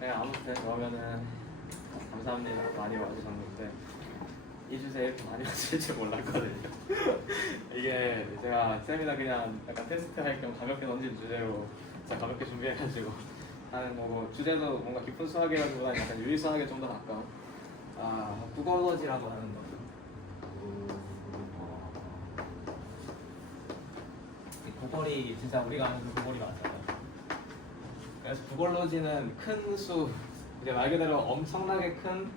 네, 아무튼 그러면은 감사합니다. 많이 와주셨는데 이 주제에 이렇게 많이 와주실 줄 몰랐거든요. 이게 제가 세미나 그냥 약간 테스트 할 겸 가볍게 던진 주제로 진짜 가볍게 준비해가지고 하는 거고, 주제도 뭔가 깊은 수학이라기보다는 약간 유리 수학에 좀 더 가까운 국어로지라고 하는 거죠. 국어리 진짜 우리가 아는 그 국어리 맞잖아요. 그래서 국어로지는 큰 수, 이제 말 그대로 엄청나게 큰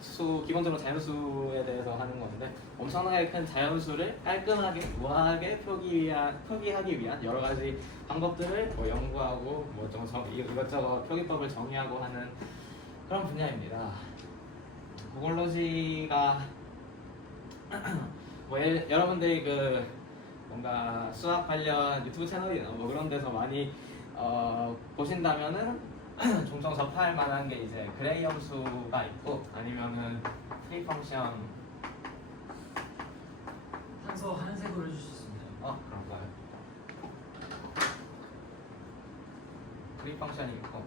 수, 기본적으로 자연수에 대해서 하는 건데, 엄청나게 큰 자연수를 깔끔하게 우아하게 표기하기 위한 여러 가지 방법들을 뭐 연구하고 뭐 좀 이것저것 표기법을 정의하고 하는 그런 분야입니다. 국어로지가 뭐 여러분들이 그 뭔가 수학 관련 유튜브 채널이나 뭐 그런 데서 많이 보신다면은 종종 접할 만한 게 이제 그레이 함수가 있고, 아니면은 프리 펑션. 한서 하얀색으로 해주실 수 있나요? 그런가요? 프리 펑션이 있고,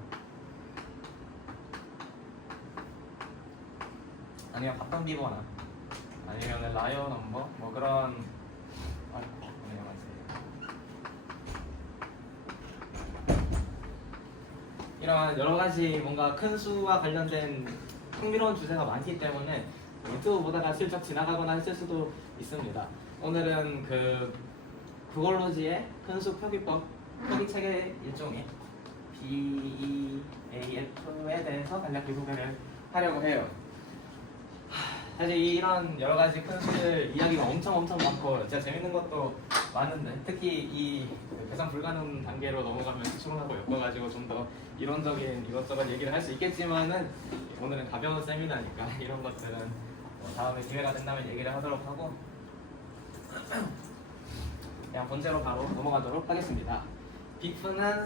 아니면 바텀 비버나 아니면 라이어 넘버 뭐 그런. 이런 여러 가지 뭔가 큰 수와 관련된 흥미로운 주제가 많기 때문에 유튜브 보다가 슬쩍 지나가거나 했을 수도 있습니다. 오늘은 국어로지의 큰 수 표기법, 표기 체계 일종의 BEAF에 대해서 간략히 소개를 하려고 해요. 사실 이런 여러 가지 큰 수들 이야기가 엄청 많고 진짜 재밌는 것도 많은데, 특히 이 계산 불가능 단계로 넘어가면 추론하고 엮어가지고 좀 더 이론적인 이것저것 얘기를 할 수 있겠지만은, 오늘은 가벼운 세미나니까 이런 것들은 다음에 기회가 된다면 얘기를 하도록 하고 그냥 본체로 바로 넘어가도록 하겠습니다. 빅프는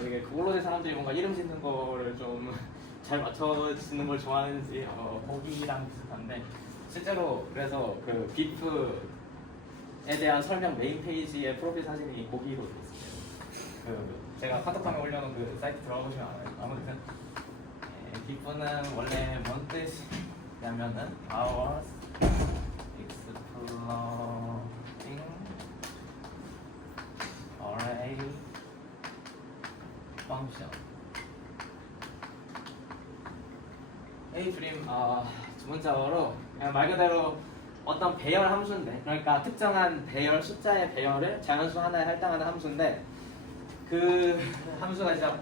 이게 국어로지 사람들이 뭔가 이름 짓는 거를 좀 잘 맞춰지는 걸 좋아하는지 보기랑 비슷한데, 실제로 그래서 그 빅프에 대한 설명 메인 페이지에 프로필 사진이 보기로 되어 있어요. 제가 카톡방에 올려놓은 그 사이트 들어가보시면 알아요. 아무튼 빅프는 원래 뭔 뜻이냐면은 Hours Exploding Array Function. A 프림 주문자어로 그냥 말 그대로 어떤 배열 함수인데, 그러니까 특정한 배열, 숫자의 배열을 자연수 하나에 할당하는 함수인데, 그 함수가 진짜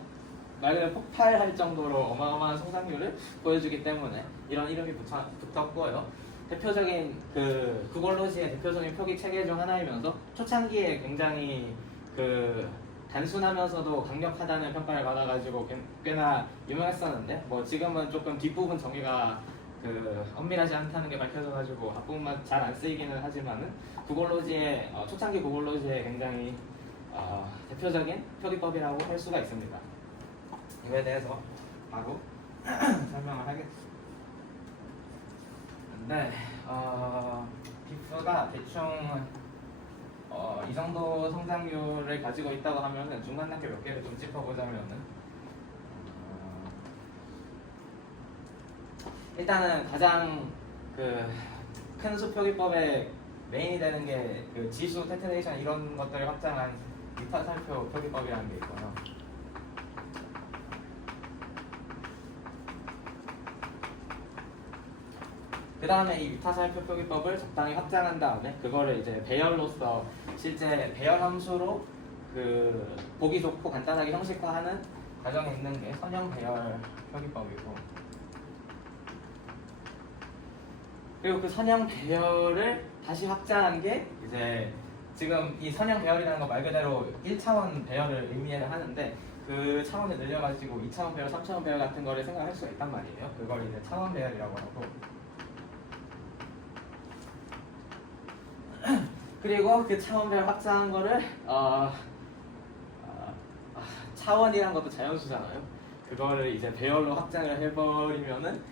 말 그대로 폭발할 정도로 어마어마한 성장률을 보여주기 때문에 이런 이름이 붙었고요. 대표적인 국어로지의 대표적인 표기 체계 중 하나이면서 초창기에 굉장히 단순하면서도 강력하다는 평가를 받아가지고 꽤나 유명했었는데, 뭐 지금은 조금 뒷부분 정의가 엄밀하지 않다는 게 밝혀져가지고 앞부분만 잘 안 쓰이기는 하지만은 국어로지의 초창기 국어로지의 굉장히 대표적인 표기법이라고 할 수가 있습니다. 이거에 대해서 바로 설명을 하겠습니다. 네, 빅프가 대충 이 정도 성장률을 가지고 있다고 하면은 중간 단계 몇 개를 좀 짚어보자면은, 일단은 가장 큰 수 표기법의 메인이 되는 게 지수, 테트레이션 이런 것들을 확장한 위타살표 표기법이라는 게 있고요. 그 다음에 이 위타살표 표기법을 적당히 확장한 다음에 그거를 이제 배열로서 실제 배열 함수로 보기 좋고 간단하게 형식화하는 과정에 있는 게 선형 배열 표기법이고, 그리고 그 선형 배열을 다시 확장한 게 이제 지금 이 선형 배열이라는 거 말 그대로 1차원 배열을 의미를 하는데, 그 차원을 늘려가지고 2차원 배열, 3차원 배열 같은 거를 생각할 수가 있단 말이에요. 그걸 이제 차원 배열이라고 하고, 그리고 그 차원 배열 확장한 거를 차원이란 것도 자연수잖아요. 그거를 이제 배열로 확장을 해버리면은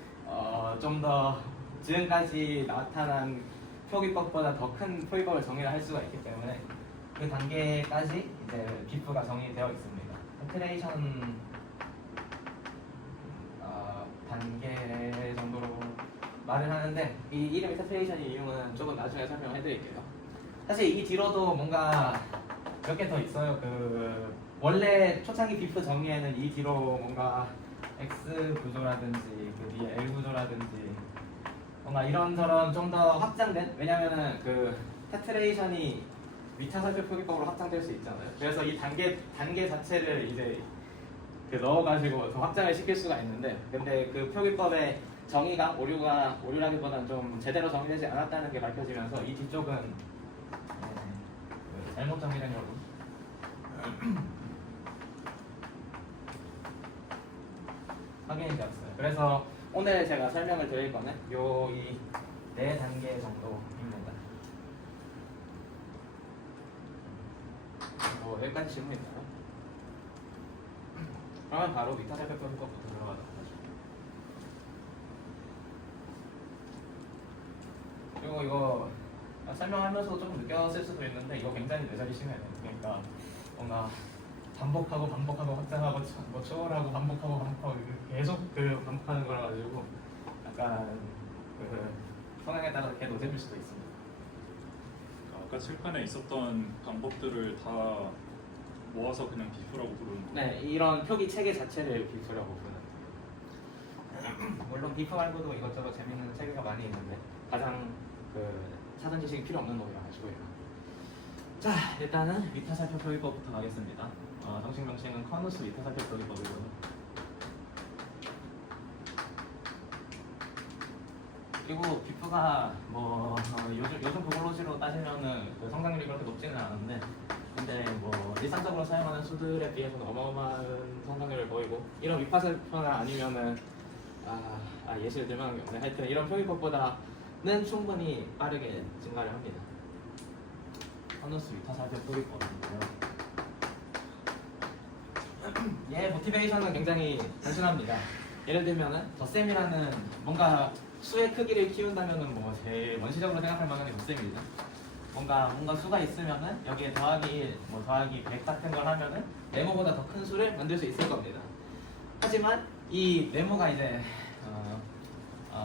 좀 더 지금까지 나타난 표기법보다 더 큰 표기법을 정의를 할 수가 있기 때문에 그 단계까지 이제 빅프가 정의되어 있습니다. 테트레이션 단계 정도로 말을 하는데 이 이름의 세퍼레이션의 이유는 조금 나중에 설명해 드릴게요. 사실 이 뒤로도 뭔가 몇 개 더 있어요. 그 원래 초창기 비프 정의에는 이 뒤로 뭔가 X 구조라든지 그 뒤에 L 구조라든지 뭔가 이런저런 좀 더 확장된, 왜냐면은 그 테트레이션이 위차살표 표기법으로 확장될 수 있잖아요. 그래서 이 단계 자체를 이제 그 넣어가지고 더 확장을 시킬 수가 있는데, 근데 그 표기법의 정의가 오류라기보다는 좀 제대로 정의되지 않았다는 게 밝혀지면서 이 뒤쪽은 그 잘못 정의된 걸로 확인이 되었어요. 그래서 오늘 제가 설명을 드릴 거는 이 4단계 정도입니다. 여기까지 질문 있나요? 그러면 바로 위타살표 표기법부터 들어가도록 하죠. 그리고 이거 설명하면서 조금 느꼈을 수도 있는데 이거 굉장히 뇌절이 심해요. 그러니까 뭔가 반복하고 확장하고 뭐 초월하고 반복하고 계속 그 반복하는 거라 가지고 약간 그 성향에 따라서 개 노잼일 수도 있습니다. 아까 칠판에 있었던 방법들을 다 모아서 그냥 비프라고 부르는 거예요? 네, 이런 표기 체계 자체를 비프라고 부르는. 물론 비프 말고도 이것저것 재밌는 체계가 많이 있는데 가장 그 사전 지식이 필요 없는 놈이라 가지고요. 자, 일단은 위타살표 표기법부터 가겠습니다. 정식 명칭은 커누스 위타살표 표기법이고요. 그리고 비프가 뭐 요즘 구글로지로 따지면은 그 성장률이 그렇게 높지는 않은데, 근데 뭐 일상적으로 사용하는 수들에 비해서는 어마어마한 성장률을 보이고, 이런 위파살표나 아니면은 예시를 들 만한 게 없네. 하여튼 이런 표기법보다는 충분히 빠르게 증가를 합니다. 커누스 위타살표 표기법인데요. 얘 모티베이션은 굉장히 단순합니다. 예를 들면은 덧셈이라는 뭔가 수의 크기를 키운다면은 뭐 제일 원시적으로 생각할 만한 게 덧셈이죠. 뭔가 수가 있으면은 여기에 더하기 1, 뭐 더하기 100 같은 걸 하면은 네모보다 더 큰 수를 만들 수 있을 겁니다. 하지만 이 네모가 이제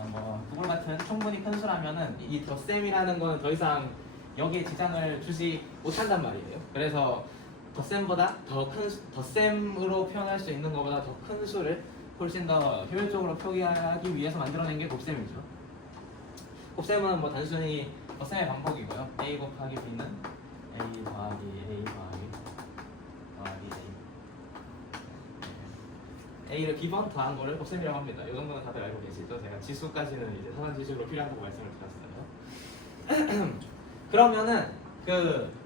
뭐 구글 같은 충분히 큰 수라면은 이 덧셈이라는 거는 더 이상 여기에 지장을 주지 못한단 말이에요. 그래서 덧셈으로 표현할 수 있는 것보다 더 큰 수를 훨씬 더 효율적으로 표기하기 위해서 만들어낸 게 곱셈이죠. 곱셈은 뭐 단순히 덧셈의 반복이고요. a 곱하기 b는 a 더하기 a 더하기 a. a를 b번 더한 거를 곱셈이라고 합니다. 이 정도는 다들 알고 계시죠? 제가 지수까지는 이제 사전 지식으로 필요하다고 말씀을 드렸어요. 그러면은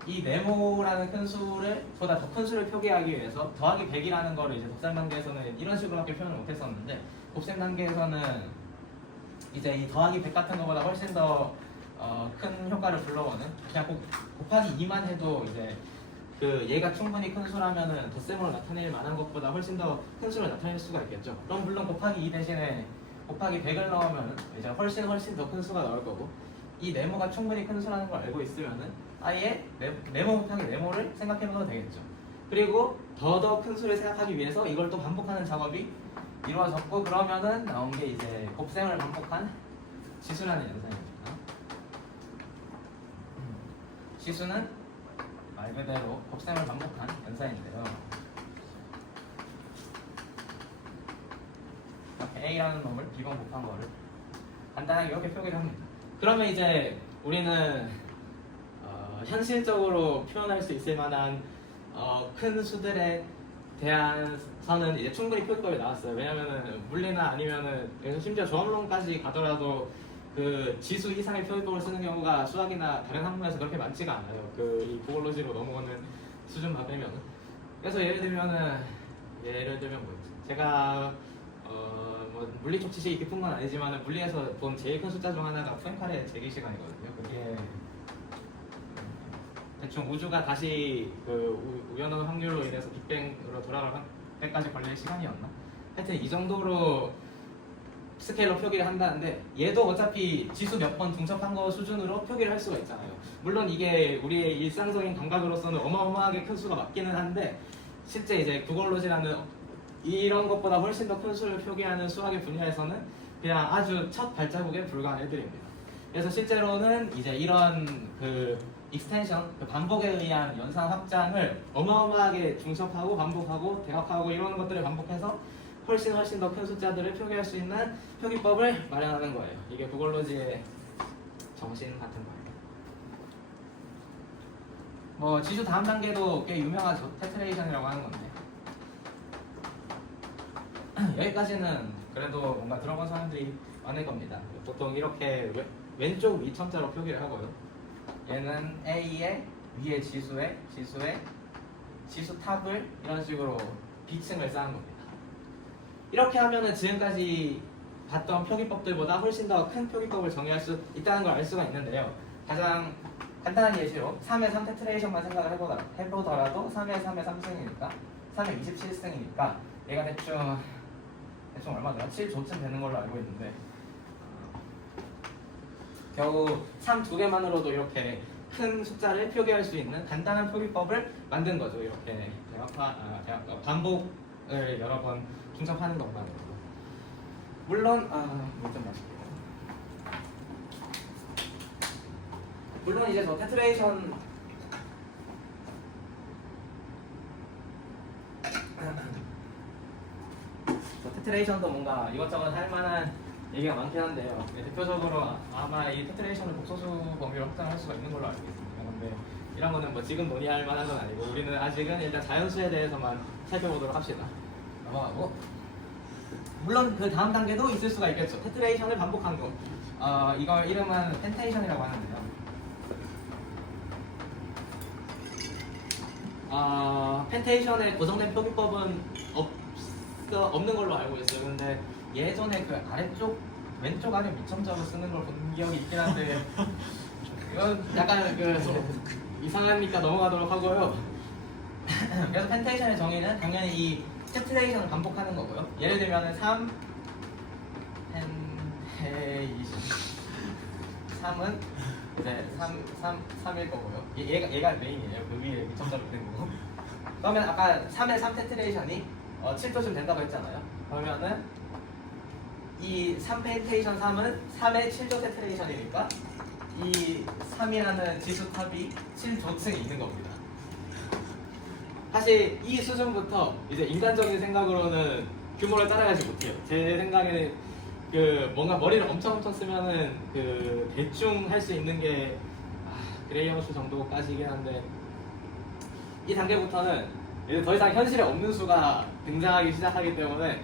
이 네모라는 큰 수를 보다 더 큰 수를 표기하기 위해서 더하기 100이라는 거를 이제 덧셈 단계에서는 이런 식으로밖에 표현을 못했었는데, 곱셈 단계에서는 이제 이 더하기 100 같은 거보다 훨씬 더 큰 효과를 불러오는, 그냥 곱하기 2만 해도 이제 그 얘가 충분히 큰 수라면은 덧셈으로 나타낼 만한 것보다 훨씬 더 큰 수를 나타낼 수가 있겠죠. 그럼 물론 곱하기 2 대신에 곱하기 100을 넣으면 이제 훨씬 더 큰 수가 나올 거고, 이 네모가 충분히 큰 수라는 걸 알고 있으면은 아예 네모 곱하기 네모를 생각해봐도 되겠죠. 그리고 더 큰 수를 생각하기 위해서 이걸 또 반복하는 작업이 이루어졌고, 그러면은 나온 게 이제 곱셈을 반복한 지수라는 현상입니다. 지수는 말 그대로 곱셈을 반복한 연산인데요. 이렇게 A라는 놈을 B번 곱한 거를 간단하게 이렇게 표기를 합니다. 그러면 이제 우리는 현실적으로 표현할 수 있을 만한 큰 수들에 대한서는 이제 충분히 표기법이 나왔어요. 왜냐면은 물리나 아니면은 심지어 조합론까지 가더라도 그 지수 이상의 표기법을 쓰는 경우가 수학이나 다른 학문에서 그렇게 많지가 않아요. 이 구글로지로 넘어오는 수준 받으면. 그래서 예를 들면 뭐였지? 제가 뭐 물리 쪽 지식이 깊은 건 아니지만 물리에서 본 제일 큰 숫자 중 하나가 푸엔카레 제기 시간이거든요. 그게 대충 우주가 다시 우연한 확률로 인해서 빅뱅으로 돌아갈 때까지 걸릴 시간이었나? 하여튼 이 정도로 스케일로 표기를 한다는데, 얘도 어차피 지수 몇 번 중첩한 거 수준으로 표기를 할 수가 있잖아요. 물론 이게 우리의 일상적인 감각으로서는 어마어마하게 큰 수가 맞기는 한데, 실제 이제 구글로지라는 이런 것보다 훨씬 더 큰 수를 표기하는 수학의 분야에서는 그냥 아주 첫 발자국에 불과한 애들입니다. 그래서 실제로는 이제 이런 그 익스텐션, 그 반복에 의한 연산 확장을 어마어마하게 중첩하고 반복하고 대각하고 이런 것들을 반복해서 훨씬 더 큰 숫자들을 표기할 수 있는 표기법을 마련하는 거예요. 이게 구글로지의 정신 같은 거예요. 뭐 지수 다음 단계도 꽤 유명하죠. 테트레이션이라고 하는 건데 여기까지는 그래도 뭔가 들어본 사람들이 많을 겁니다. 보통 이렇게 왼쪽 위첨자로 표기를 하고요. 얘는 A의 위에 지수에 지수 탑을 이런 식으로 비층을 쌓은 겁니다. 이렇게 하면은 지금까지 봤던 표기법들보다 훨씬 더 큰 표기법을 정의할 수 있다는 걸 알 수가 있는데요. 가장 간단한 예시로 3의 3 테트레이션만 생각을 해보더라도 3의 3의 3승이니까 3의 27승이니까 얘가 대충 얼마더라? 7조쯤 되는 걸로 알고 있는데 겨우 3 두 개만으로도 이렇게 큰 숫자를 표기할 수 있는 간단한 표기법을 만든 거죠. 이렇게 반복을 여러 번 중첩하는 것만으로. 물론 좀 마실게요. 물론 이제 저 테트레이션 테트레이션도 뭔가 이것저것 할 만한 얘기가 많긴 한데요. 대표적으로 아마 이 테트레이션을 복소수 범위로 확장할 수가 있는 걸로 알고 있습니다. 근데 이런 거는 뭐 지금 논의할 만한 건 아니고 우리는 아직은 일단 자연수에 대해서만 살펴보도록 합시다. 넘어가고 물론 그 다음 단계도 있을 수가 있겠죠. 테트레이션을 반복한 거. 이걸 이름은 펜테이션이라고 하는데요. 펜테이션의 고정된 표기법은 없는 걸로 알고 있어요. 근데 예전에 그 아래쪽 왼쪽 아래 밑첨자로 쓰는 걸 본 기억이 있긴 한데 이건 약간 이상하니까 넘어가도록 하고요. 그래서 펜테이션의 정의는 당연히 이 테트레이션을 반복하는 거고요. 예를 들면 3 펜테이션 3은 이제 3일 거고요. 얘가 메인이에요. 그 위에 밑첨자로 된 거고. 그러면 아까 3의 3 테트레이션이 7조쯤 된다고 했잖아요. 그러면은 이 3펜테이션 3은 3의 7조 테트레이션이니까 이 3이라는 지수 탑이 7조층이 있는 겁니다. 사실 이 수준부터 이제 인간적인 생각으로는 규모를 따라가지 못해요. 제 생각에는 뭔가 머리를 엄청 쓰면은 대충 할 수 있는 게 그레이엄수 정도까지이긴 한데 이 단계부터는 이제 더 이상 현실에 없는 수가 등장하기 시작하기 때문에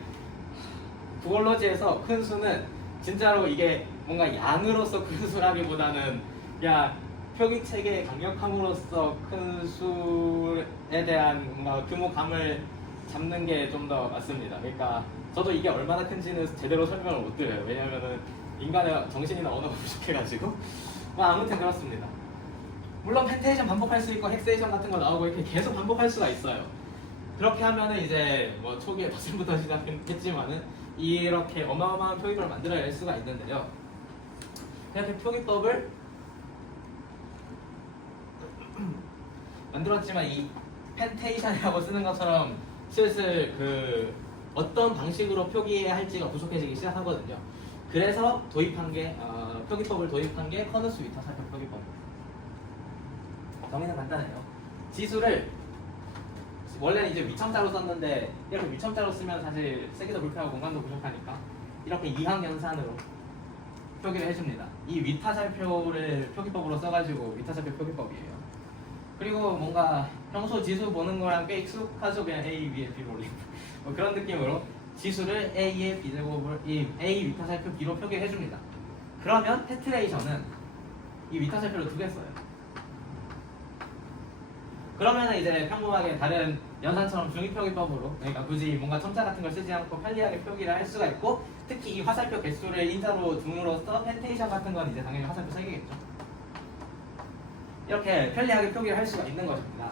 구글로지에서 큰 수는 진짜로 이게 뭔가 양으로서 큰 수라기보다는 그냥 표기 체계의 강력함으로써 큰 수에 대한 뭔가 규모감을 잡는 게 좀 더 맞습니다. 그러니까 저도 이게 얼마나 큰지는 제대로 설명을 못 드려요. 왜냐면은 인간의 정신이나 언어가 부족해가지고 아무튼 그렇습니다. 물론 펜테이션 반복할 수 있고 헥세이션 같은 거 나오고 이렇게 계속 반복할 수가 있어요. 그렇게 하면은 이제 뭐 초기에 버튼부터 시작했지만은 이렇게 어마어마한 표기법을 만들어낼 수가 있는데요. 이렇게 표기법을 만들었지만 이 펜테이션이라고 쓰는 것처럼 슬슬 어떤 방식으로 표기해야 할지가 부족해지기 시작하거든요. 그래서 도입한 게 표기법을 도입한 게 커누스 위타살표 표기법. 정의는 간단해요. 지수를 원래는 이제 위첨자로 썼는데 이렇게 위첨자로 쓰면 사실 쓰기도 불편하고 공간도 부족하니까 이렇게 이항 연산으로 표기를 해줍니다. 이 위타살표를 표기법으로 써가지고 위타살표 표기법이에요. 그리고 뭔가 평소 지수 보는 거랑 꽤 익숙하죠. 그냥 A 위에 B로 올리고 뭐 그런 느낌으로 지수를 A의 B제곱을 A 위타살표 B로 표기를 해줍니다. 그러면 테트레이션은 이 위타살표를 2개 써요. 그러면 이제 평범하게 다른 연산처럼 중위표기법으로 그러니까 굳이 뭔가 첨자 같은 걸 쓰지 않고 편리하게 표기를 할 수가 있고 특히 이 화살표 개수를 인자로 둠으로써 펜테이션 같은 건 이제 당연히 화살표 3개겠죠. 이렇게 편리하게 표기를 할 수가 있는 것입니다.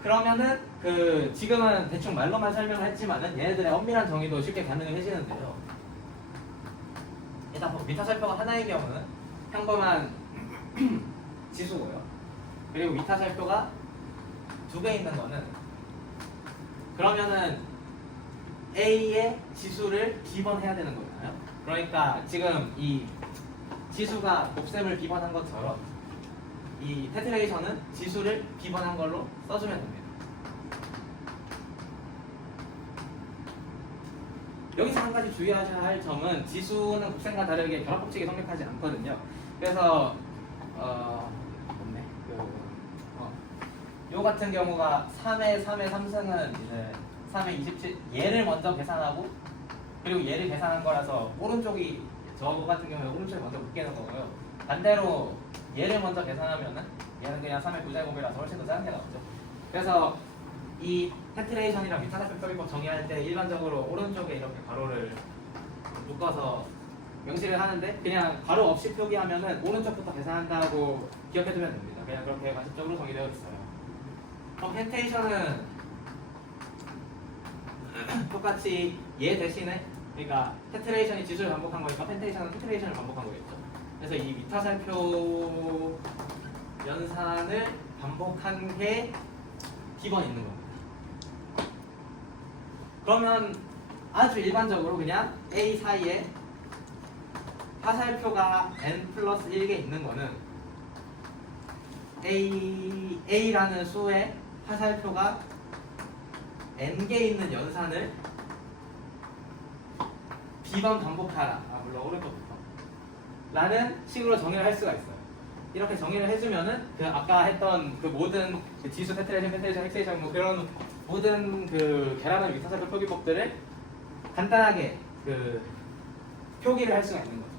그러면은 지금은 대충 말로만 설명을 했지만은 얘네들의 엄밀한 정의도 쉽게 가능해지는데요. 일단 위타살표가 하나의 경우는 평범한 지수고요. 그리고 위타살표가 2개 있는 거는 그러면은 A의 지수를 B번해야 되는 거잖아요. 그러니까 지금 이 지수가 곱셈을 B번한 것처럼 이 테트레이션은 지수를 B번한 걸로 써주면 됩니다. 여기서 한 가지 주의하셔야 할 점은 지수는 곱셈과 다르게 결합법칙이 성립하지 않거든요. 그래서 없네. 요 같은 경우가 3의 3승은 이제 3의 27 얘를 먼저 계산하고 그리고 얘를 계산한 거라서 오른쪽이 저 같은 경우에 오른쪽이 먼저 묶이는 거고요. 반대로 얘를 먼저 계산하면은 얘는 그냥 3의 부제곱이라서 훨씬 더 작은 게 나오죠. 그래서 이 테트레이션이랑 미타사표 표기법 정의할 때 일반적으로 오른쪽에 이렇게 가로를 묶어서 명시를 하는데 그냥 가로 없이 표기하면은 오른쪽부터 계산한다고 기억해두면 됩니다. 그냥 그렇게 가식적으로 정의되어 있어요. 그럼 펜테이션은 똑같이 얘 대신에 그러니까 테트레이션이 지수를 반복한 거니까 펜테이션은 테트레이션을 반복한 거겠죠. 그래서 이 미타살표 연산을 반복한 게 B번 있는 겁니다. 그러면 아주 일반적으로 그냥 A 사이에 화살표가 n 플러스 1개 있는 거는 A라는 수의 화살표가 n개 있는 연산을 B번 반복하라. 물론 오른쪽부터 라는 식으로 정의를 할 수가 있어요. 이렇게 정의를 해주면은 그 아까 했던 그 모든 그 지수, 테트레이션, 펜테이션, 헥세이션 뭐 그런 모든 그 계란의 미타살표 표기법들을 간단하게 그 표기를 할 수가 있는 거죠.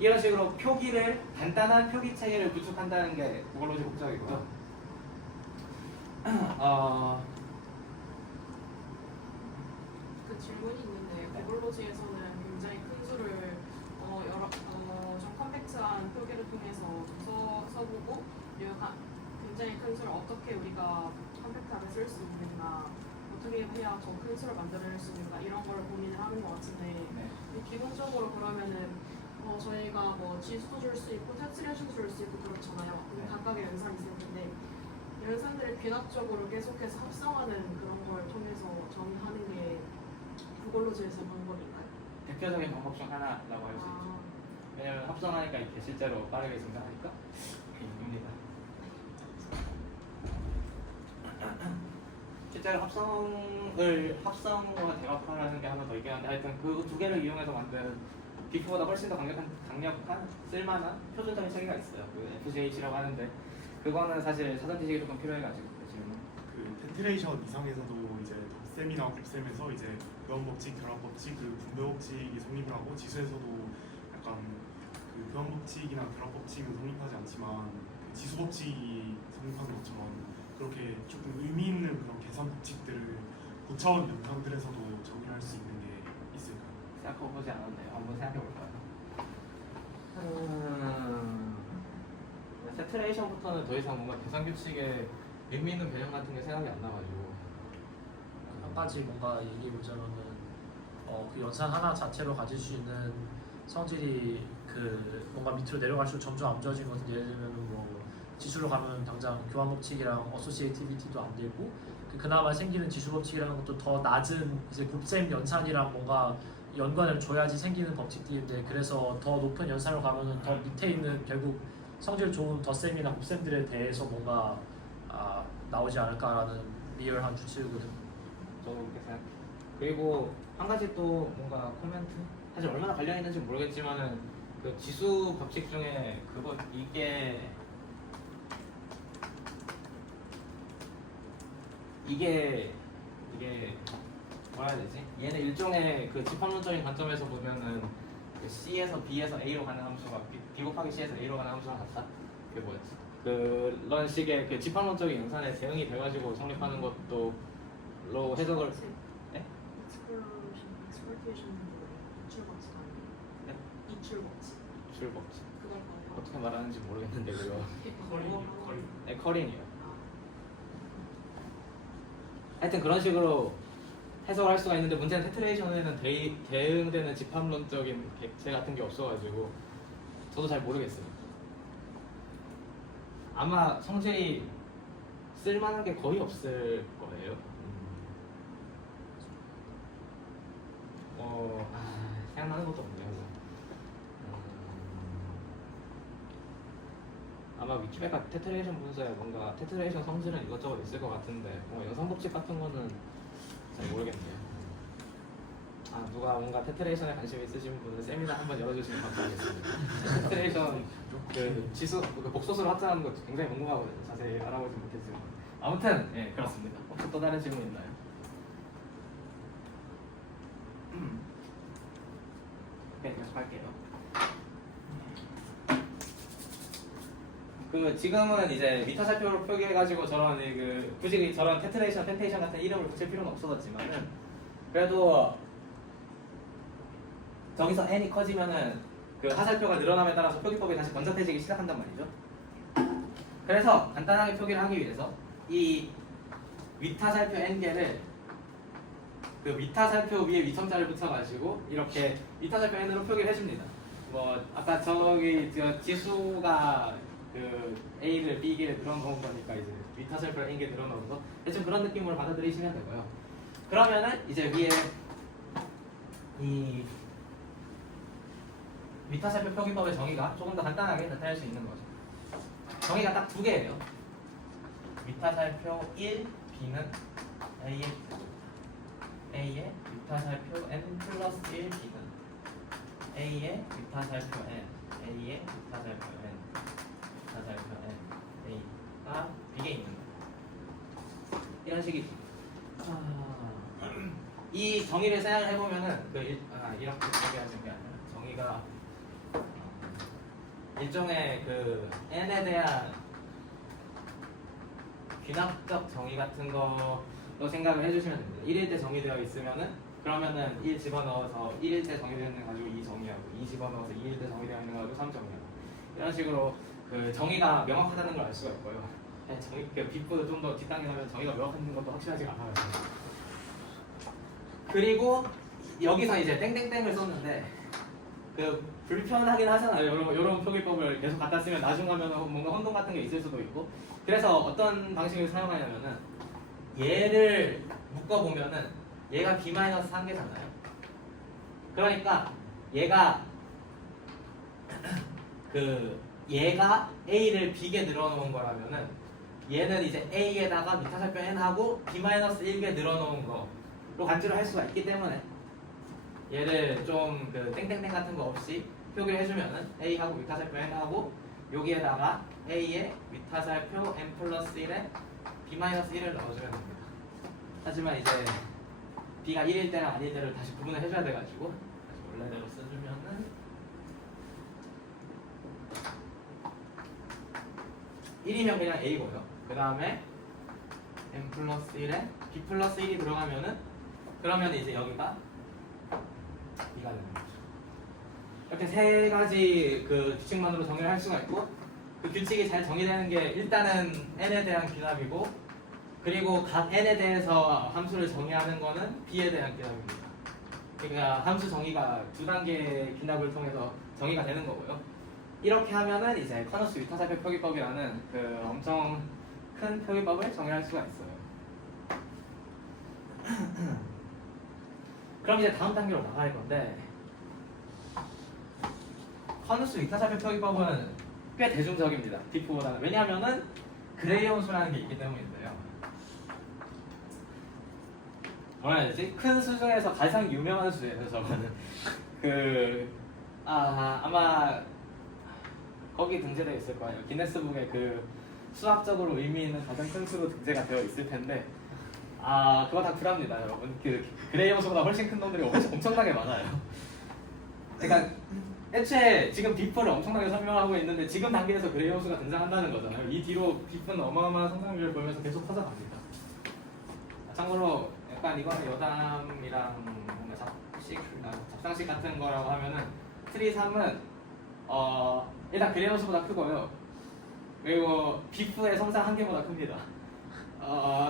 이런 식으로 표기를 간단한 표기 체계를 구축한다는 게 구글로지 목적이고요. 그 질문이 있는데 구글로지에서는 굉장히 큰 수를 좀 컴팩트한 표기를 통해서 써보고 그리고 굉장히 큰 수를 어떻게 우리가 컴팩트하게 쓸 수 있는가 어떻게 해야 더 큰 수를 만들어낼 수 있는가 이런 걸 고민을 하는 것 같은데 기본적으로 그러면은 저희가 뭐 지수도 줄 수 있고 테트레이션도 줄 수 있고 그렇잖아요. 각각의 연산이 있을 텐데 연산들을 귀납적으로 계속해서 합성하는 그런 걸 통해서 정의하는 게 구글로지에서 방법인가요? 대표적인 방법 중 하나라고 할 수 있죠. 왜냐면 합성하니까 이게 실제로 빠르게 증가하니까 입니다. 실제로 합성과 대각화라는 게 하나 더 있긴 한데 하여튼 그 두 개를 이용해서 만든 빅보다 훨씬 더 강력한 쓸만한 표준적인 체계가 있어요. 그 FGH라고 하는데 그거는 사실 사전 지식이 조금 필요해가지고 지금 그 텐트레이션 이상에서도 이제 덧셈이나 곱셈에서 이제 교환법칙, 결합법칙, 그 분배법칙이 성립을 하고 지수에서도 약간 그 교환법칙이나 결합법칙은 성립하지 않지만 그 지수법칙이 성립하는 것처럼 그렇게 조금 의미 있는 그런 계산 법칙들을 고차원 연산들에서도 적용할 수 있는 게 있을까요? 생각해보지 않았네요. 한번 생각해볼까요? 세트레이션부터는 더 이상 뭔가 계산 규칙에 의미 있는 개념 같은 게 생각이 안 나가지고 한 가지 뭔가 얘기해보자면은 그 연산 하나 자체로 가질 수 있는 성질이 그 뭔가 밑으로 내려갈수록 점점 안 좋아지는 것은 예를 들면 뭐 지수로 가면 당장 교환 법칙이랑 어소시에이티비티도 안 되고 그나마 생기는 지수 법칙이라는 것도 더 낮은 이제 곱셈 연산이랑 뭔가 연관을 줘야지 생기는 법칙들인데 그래서 더 높은 연산으로 가면은 더 밑에 있는 결국 성질 좋은 덧셈이나 곱셈들에 대해서 뭔가 나오지 않을까라는 리얼한 추측이거든요. 저도 그렇게 생각해요. 그리고 한 가지 또 뭔가 코멘트? 사실 얼마나 관련 있는지 모르겠지만은 그 지수 법칙 중에 그거 이게 뭐라 해야 되지? 얘는 일종의 그 집합론적인 관점에서 보면은 그 C에서 B에서 A로 가는 함수가 B 곱하기 C에서 A로 가는 함수랑 같다? 그게 뭐였지? 그런 식의 그 집합론적인 연산에 대응이 돼가지고 성립하는 것도로 해석을 네? 익스플로이테이션 이출 법칙 아니에요? 네? 이출 법칙 줄 법칙 그걸 봐요. 어떻게 말하는지 모르겠는데 그거 커링이요. 네, 커린이요. 하여튼 그런 식으로 해석을 할 수가 있는데 문제는 테트레이션에는 대응되는 집합론적인 객체 같은 게 없어가지고 저도 잘 모르겠어요. 아마 성질이 쓸만한 게 거의 없을 거예요. 만한 것도 없네요. 아마 위키백과 테트레이션 문서에 뭔가 테트레이션 성질은 이것저것 있을 것 같은데 뭐 영상 법칙 같은 거는 잘 모르겠네요. 아 누가 뭔가 테트레이션에 관심 있으신 분은 세미나 한번 열어주시면 감사하겠습니다. 테트레이션 그 지수 그 복소수를 확장하는 거 굉장히 궁금하거든요. 자세히 알아보지 못했지만 아무튼 예 그렇습니다. 혹시 또 다른 질문 있나요? 네 계속할게요. 그 지금은 이제 미터 살표로 표기해가지고 저런 그 굳이 저런 테트레이션, 펜테이션 같은 이름을 붙일 필요는 없어졌지만은 그래도 저기서 n이 커지면은 그 하살표가 늘어남에 따라서 표기법이 다시 번잡해지기 시작한단 말이죠. 그래서 간단하게 표기를 하기 위해서 이 위타살표 n개를 그 위타살표 위에 위첨자를 붙여가지고 이렇게 위타살표 n으로 표기를 해줍니다. 뭐 아까 저기 저 지수가 그 A를 B를 늘어놓은 거니까 이제 위타살표를 N개 늘어놓은 거 대충 그런 느낌으로 받아들이시면 되고요. 그러면은 이제 위에 이 위타살표 표기법의 정의가 조금 더 간단하게 나타낼 수 있는 거죠. 정의가 딱 두 개예요. 위타살표 1 B는 A의 위타살표 N 플러스 1 B는 A의 위타살표 N A의 위타살표 N 위타살표 N A가 B에 있는 거 이런 식이죠. 이 정의를 생각을 해보면은 이렇게 표기하는 게 아니라 정의가 일종의 그 n에 대한 귀납적 정의 같은 거로 생각을 해주시면 됩니다. 1일 때 정의되어 있으면은 그러면은 1 집어넣어서 1일 때 정의되어 있는 거 가지고 2 정의하고 2 집어넣어서 2일 때 정의되어 있는 거 가지고 3 정의하고 이런 식으로 그 정의가 명확하다는 걸 알 수가 있고요. 정의 그 빗보도 좀 더 뒷단계 가면 정의가 명확한 것도 확실하지가 않아요. 그리고 여기서 이제 땡땡땡을 썼는데 그 불편하긴 하잖아요. 이런 표기법을 계속 갖다 쓰면 나중 가면 뭔가 혼동 같은 게 있을 수도 있고. 그래서 어떤 방식을 사용하냐면은 얘를 묶어 보면은 얘가 B-1개잖아요. 그러니까 얘가 얘가 A를 B게 늘어놓은 거라면은 얘는 이제 A에다가 미타살표 N하고 B-1개 늘어놓은 거로 간주를 할 수가 있기 때문에 얘를 좀 그 땡땡땡 같은 거 없이 표기를 해주면은 A하고 미타살표 N하고 여기에다가 A의 미타살표 N 플러스 1에 B-1을 넣어주면 됩니다. 하지만 이제 B가 1일 때랑 아닐 때를 다시 구분을 해줘야 돼가지고 다시 원래대로 써주면은 1이면 그냥 A고요. 그 다음에 N 플러스 1에 B 플러스 1이 들어가면은 그러면 이제 여기가 B가 되는 거죠. 이렇게 세 가지 그 규칙만으로 정의를 할 수가 있고 그 규칙이 잘 정의되는 게 일단은 n에 대한 귀납이고 그리고 각 n에 대해서 함수를 정의하는 거는 b에 대한 귀납입니다. 그러니까 함수 정의가 두 단계 귀납을 통해서 정의가 되는 거고요. 이렇게 하면은 이제 커너스 위타살표 표기법이라는 그 엄청 큰 표기법을 정의할 수가 있어요. 그럼 이제 다음 단계로 나갈 건데 커너스 위타살표 표기법은 꽤 대중적입니다. 디프보다는. 왜냐하면은 그레이엄 수라는 게 있기 때문인데요. 뭐라 해야 되지? 큰 수 중에서 가장 유명한 수예요. 저거는 아마 거기 등재되어 있을 거예요. 기네스북에 그 수학적으로 의미 있는 가장 큰 수로 등재가 되어 있을 텐데 그거 다 구랍니다, 여러분. 그레이엄 수보다 훨씬 큰 놈들이 엄청나게 많아요. 그러니까 애초에 지금 빅프를 엄청나게 설명하고 있는데 지금 단계에서 그레이엄 수가 등장한다는 거잖아요. 이 뒤로 빅프는 어마어마한 성장률을 보이면서 계속 커져갑니다. 참고로 약간 이거는 여담이랑 뭔가 잡상식 같은 거라고 하면은 트리 3은 일단 그레이엄 수보다 크고요. 그리고 빅프의 성장 한계보다 큽니다.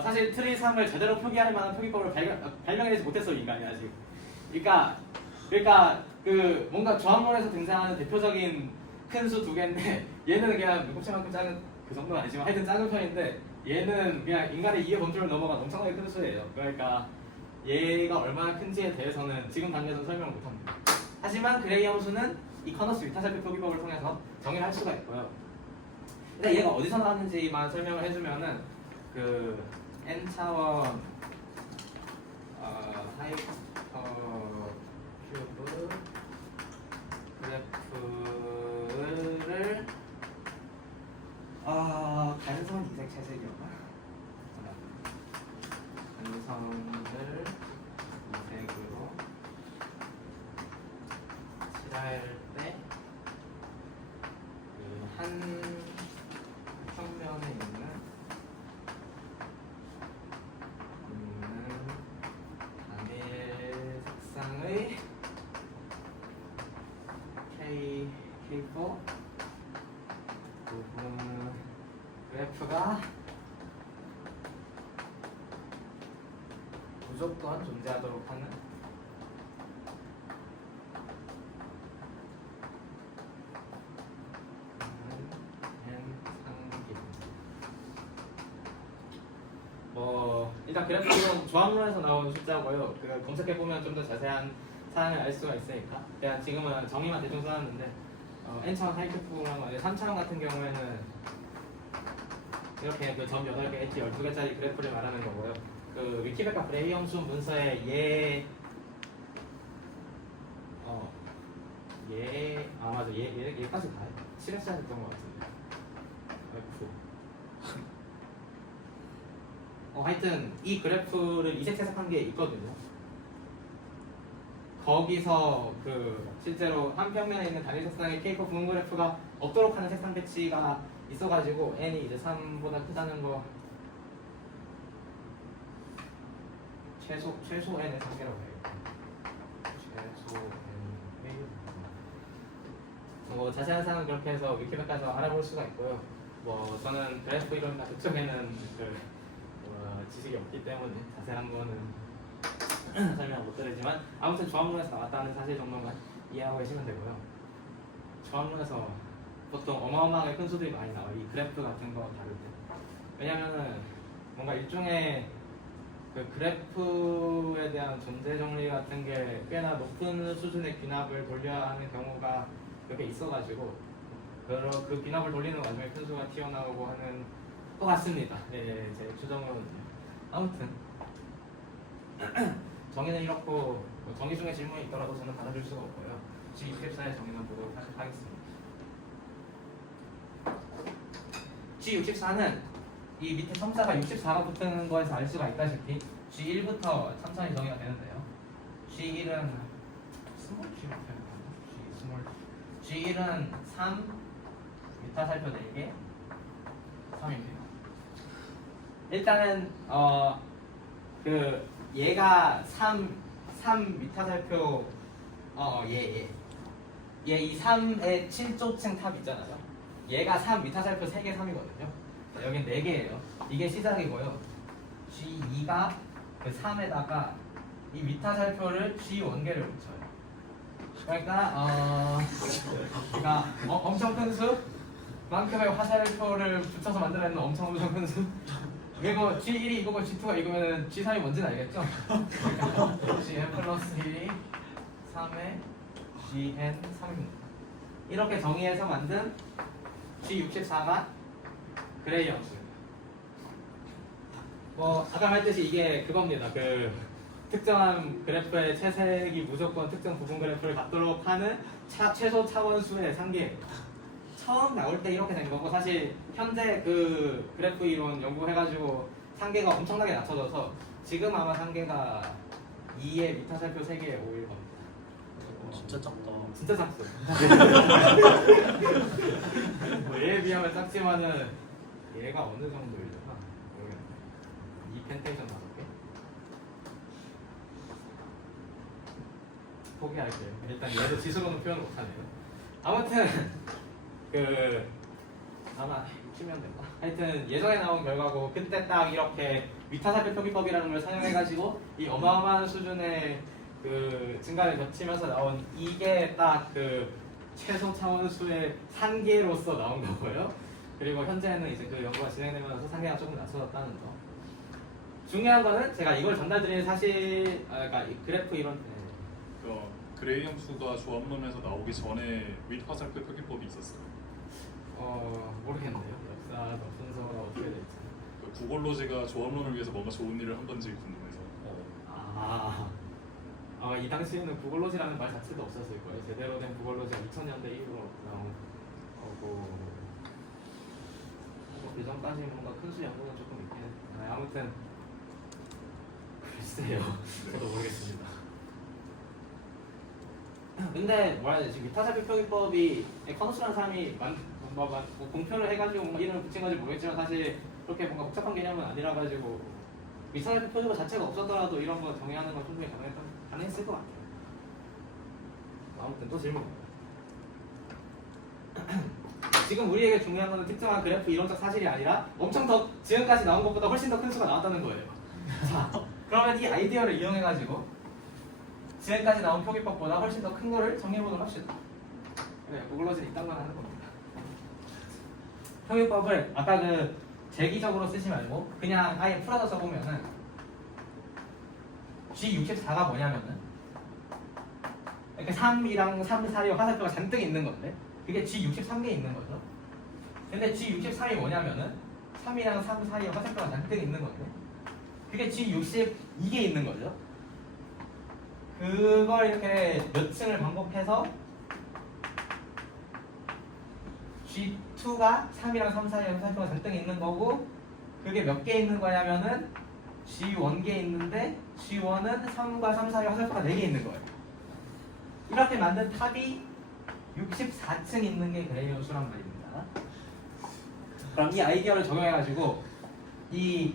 사실 트리 3을 제대로 표기할 만한 표기법을 발명해내지 못했어 인간이 아직. 그러니까 그 뭔가 조합론에서 등장하는 대표적인 큰 수 두 개인데 얘는 그냥 물고기만큼 작은 그 정도는 아니지만 하여튼 작은 편인데 얘는 그냥 인간의 이해 범주를 넘어간 엄청나게 큰 수예요. 그러니까 얘가 얼마나 큰지에 대해서는 지금 단계에서는 설명을 못합니다. 하지만 그레이 함수는 이 커너스 위타살표 표기법을 통해서 정의를 할 수가 있고요. 일단 얘가 어디서 나왔는지만 설명을 해주면은 그 n 차원 하이퍼 큐브 그래프를 간선 이색 채색이었나? 간선을 이색으로 칠할 때 그 한 평면에 있는 단일 색상의 K4 부분 그래프가 무조건 존재하도록 하는 일단 그래프는 조합론에서 나온 숫자고요. 그 검색해보면 좀 더 자세한 사항을 알 수가 있으니까 그냥 지금은 정의만 대충 써놨는데 n차원 하이큐브랑 3차원 같은 경우에는 이렇게 그 점 8개, 엣지 12개짜리 그래프를 말하는 거고요. 그 위키백과 브레이 함수 문서에 맞아 얘까지 가요. 7회차 했던 것 같은데 F 하여튼 이 그래프를 이색 채색한 게 있거든요. 거기서 그 실제로 한 평면에 있는 단일 색상의 K4 부분 그래프가 없도록 하는 색상 배치가 있어가지고 n이 이제 3보다 크다는 거 최소 n의 상계라고 해요. 최소 n의 뭐 자세한 사항은 그렇게 해서 위키백과에서 알아볼 수가 있고요. 뭐 저는 그래프 이론이나 그쪽에는 지식이 없기 때문에 자세한 거는 설명 못 드리지만 아무튼 조합론에서 나왔다는 사실 정도만 이해하고 계시면 되고요. 조합론에서 보통 어마어마하게 큰 수들이 많이 나와요. 이 그래프 같은 거 다룰 때. 왜냐면은 뭔가 일종의 그 그래프에 대한 존재 정리 같은 게 꽤나 높은 수준의 귀납을 돌려야 하는 경우가 몇 개 있어가지고 그 귀납을 돌리는 와중에 큰 수가 튀어나오고 하는 것 같습니다. 네, 제 추정으로는요. 아무튼 정의는 이렇고 뭐 정의 중에 질문이 있더라도 저는 받아줄 수가 없고요. G64의 정의는 보도록 하겠습니다. G64는 이 밑에 첨자가 64가 붙는 거에서 알 수가 있다시피 G1부터 천천히 정의가 되는데요. G1은 G1은 3 미타살표 4개 3입니다. 일단은 그 얘가 3 미타살표 얘 이 3의 7조층 탑 있잖아요. 얘가 3 미타살표 3개 3이거든요. 여긴 4개예요. 이게 시작이고요. G2가 그 3에다가 이 미타살표를 G1개를 붙여요. 그러니까 엄청 큰 수 만큼의 화살표를 붙여서 만들어내는 엄청 큰 수. 그리고 G1이 이거고 G2가 이거면 G3이 뭔지는 알겠죠? Gn 플러스 1이 3의 Gn 3입니다. 이렇게 정의해서 만든 G64가 그레이 함수입니다. 뭐 아까 말했듯이 이게 그겁니다. 그 특정한 그래프의 채색이 무조건 특정 부분 그래프를 갖도록 하는 최소 차원수의 상계예요. 처음 나올 때 이렇게 된 거고 사실 현재 그 그래프 이론 연구해가지고 상계가 엄청나게 낮춰져서 지금 아마 상계가 2의 미타살표 3개의 5일 겁니다. 진짜 작다. 진짜 작죠. 뭐 얘에 비하면 작지만은 얘가 어느 정도일까? 모르겠네. 이 펜테이션 5개? 포기할게요. 일단 얘도 지수로는 표현 못하네요. 아무튼 아마 60년 됐나? 하여튼 예전에 나온 결과고 그때 딱 이렇게 위타살표 표기법이라는 걸 사용해가지고 이 어마어마한 수준의 그 증가를 거치면서 나온 이게 딱 그 최소 차원수의 상계로서 나온 거고요. 그리고 현재는 이제 그 연구가 진행되면서 상계가 조금 낮춰졌다는 거. 중요한 거는 제가 이걸 전달드리는 사실, 그러니까 이 그래프 이론 그레이 함수가 조합론에서 나오기 전에 윗화살표 표기법이 있었어요. 모르겠네요. 역사 순서가 어떻게 될지. 그 구글로지가 조합론을 위해서 뭔가 좋은 일을 한 건지 궁금해서. 이 당시에는 구글로지라는 말 자체도 없었을 거예요. 제대로 된 구글로지가 2000년대 이후로 나온 거고, 그 전까지 뭔가 큰 수 연구는 조금 있긴 했는데, 아무튼 글쎄요. 저도 모르겠습니다. 근데 뭐라 해야 되지? 위타살표 표기법이 커너스라는 사람이 공표를 해가지고 뭔가 이름을 붙인 건지 모르겠지만 사실 그렇게 뭔가 복잡한 개념은 아니라 가지고 위타살표 표기법 자체가 없었더라도 이런 거 정의하는 건 충분히 가능했을 것 같아요. 아무튼 또 질문. 지금 우리에게 중요한 것은 특정한 그래프 이론적 사실이 아니라 엄청 더 지금까지 나온 것보다 훨씬 더 큰 수가 나왔다는 거예요. 자, 그러면 이 아이디어를 이용해가지고 지금까지 나온 표기법보다 훨씬 더 큰 거를 정리해보도록 합시다. 그래, 구글로지는 이딴 걸 하는 겁니다. 표기법을 아까 그 재기적으로 쓰지 말고 그냥 아예 풀어서 써보면은 G64가 뭐냐면은 이렇게 3이랑 3, 4리 화살표가 잔뜩 있는 건데 그게 G63개에 있는 거죠. 근데 G63이 뭐냐면은 3이랑 3, 4리 화살표가 잔뜩 있는 건데 그게 G62개에 있는 거죠. 그걸 이렇게 몇 층을 반복해서 G2가 3이랑 3, 4의 화살표가 잔뜩 있는 거고 그게 몇 개 있는 거냐면은 G1개 있는데 G1은 3과 3, 4의 화살표가 4개 있는 거예요. 이렇게 만든 탑이 64층 있는 게 그레이엄 수란 말입니다. 그럼 이 아이디어를 적용해가지고 이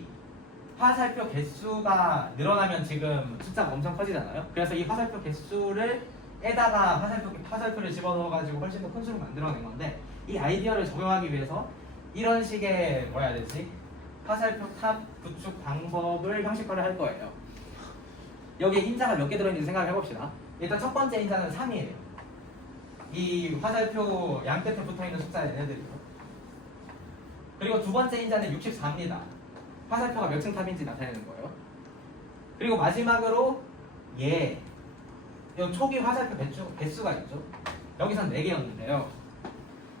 화살표 개수가 늘어나면 지금 숫자가 엄청 커지잖아요. 그래서 이 화살표 개수를 에다가 화살표를 집어넣어가지고 훨씬 더 큰 수를 만들어낸 건데 이 아이디어를 적용하기 위해서 이런 식의 뭐라 해야 되지? 화살표 탑 구축 방법을 형식화를 할 거예요. 여기에 인자가 몇 개 들어있는지 생각을 해봅시다. 일단 첫 번째 인자는 3이에요. 이 화살표 양 끝에 붙어있는 숫자 얘네들이요. 그리고 두 번째 인자는 64입니다. 화살표가 몇 층 탑인지 나타내는 거예요. 그리고 마지막으로 이 초기 화살표 개수가 있죠. 여기선 4개였는데요.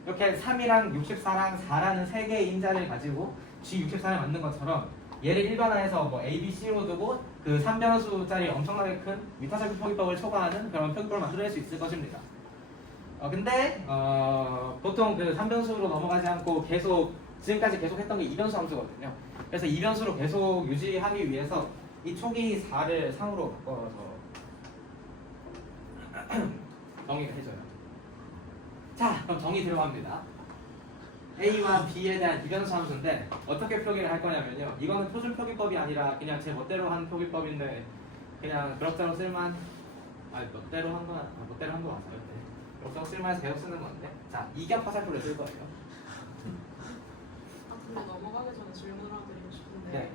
이렇게 3이랑 64랑 4라는 3개의 인자를 가지고 G64를 만든 것처럼 얘를 일반화해서 뭐 A, B, C로 두고 그 3변수짜리 엄청나게 큰 위타살표 표기법을 초과하는 그런 표기법을 만들어낼 수 있을 것입니다. 근데 보통 그 3변수로 넘어가지 않고 지금까지 계속 했던 게 2변수 함수거든요. 그래서 2변수로 계속 유지하기 위해서 이 초기 4를 상으로 바꿔서 정의를 해줘요. 자, 그럼 정의 들어갑니다. A와 B에 대한 2변수 함수인데 어떻게 표기를 할 거냐면요. 이거는 표준 표기법이 아니라 그냥 제 멋대로 한 표기법인데 그냥 그럭저럭 쓸만 멋대로 한 거 맞아요. 네. 그럭저럭 쓸만해서 계속 쓰는 건데 자, 이격 화살표를 쓸 거예요. 근데 넘어가기 전에 질문을 하나 드리고 싶은데 네.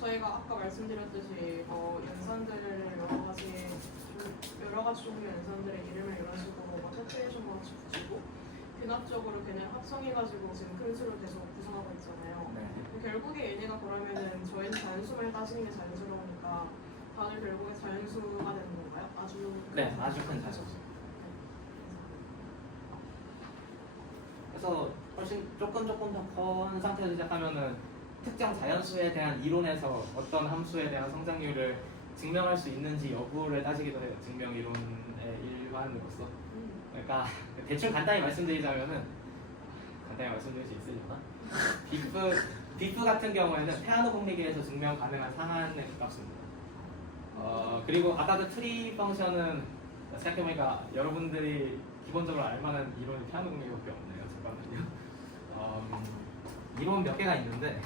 저희가 아까 말씀드렸듯이 연산들을 여러 가지 종류의 연산들의 이름을 이런 식으로 터트레이션 같이 붙이고 귀납적으로 그냥 합성해가지고 지금 큰 수를 계속 구성하고 있잖아요. 네. 결국에 얘네가 그러면은 저희는 자연수만 따지는 게 자연스러우니까 다들 결국에 자연수가 되는 건가요? 아주 네, 아주 큰 자연수. 그래서 훨씬 조금 더 큰 상태에서 시작하면은 특정 자연수에 대한 이론에서 어떤 함수에 대한 성장률을 증명할 수 있는지 여부를 따지기도 해요. 증명 이론의 일환으로서. 그러니까 대충 간단히 말씀드리자면은 간단히 말씀드릴 수 있으려나? 비프 같은 경우에는 페아노 공리기에서 증명 가능한 상한의 값입니다. 그리고 아까 그 트리 펑션은 생각해보니까 여러분들이 기본적으로 알만한 이론이 페아노 공리기밖에 없네요. 잠깐만요. 이론 몇 개가 있는데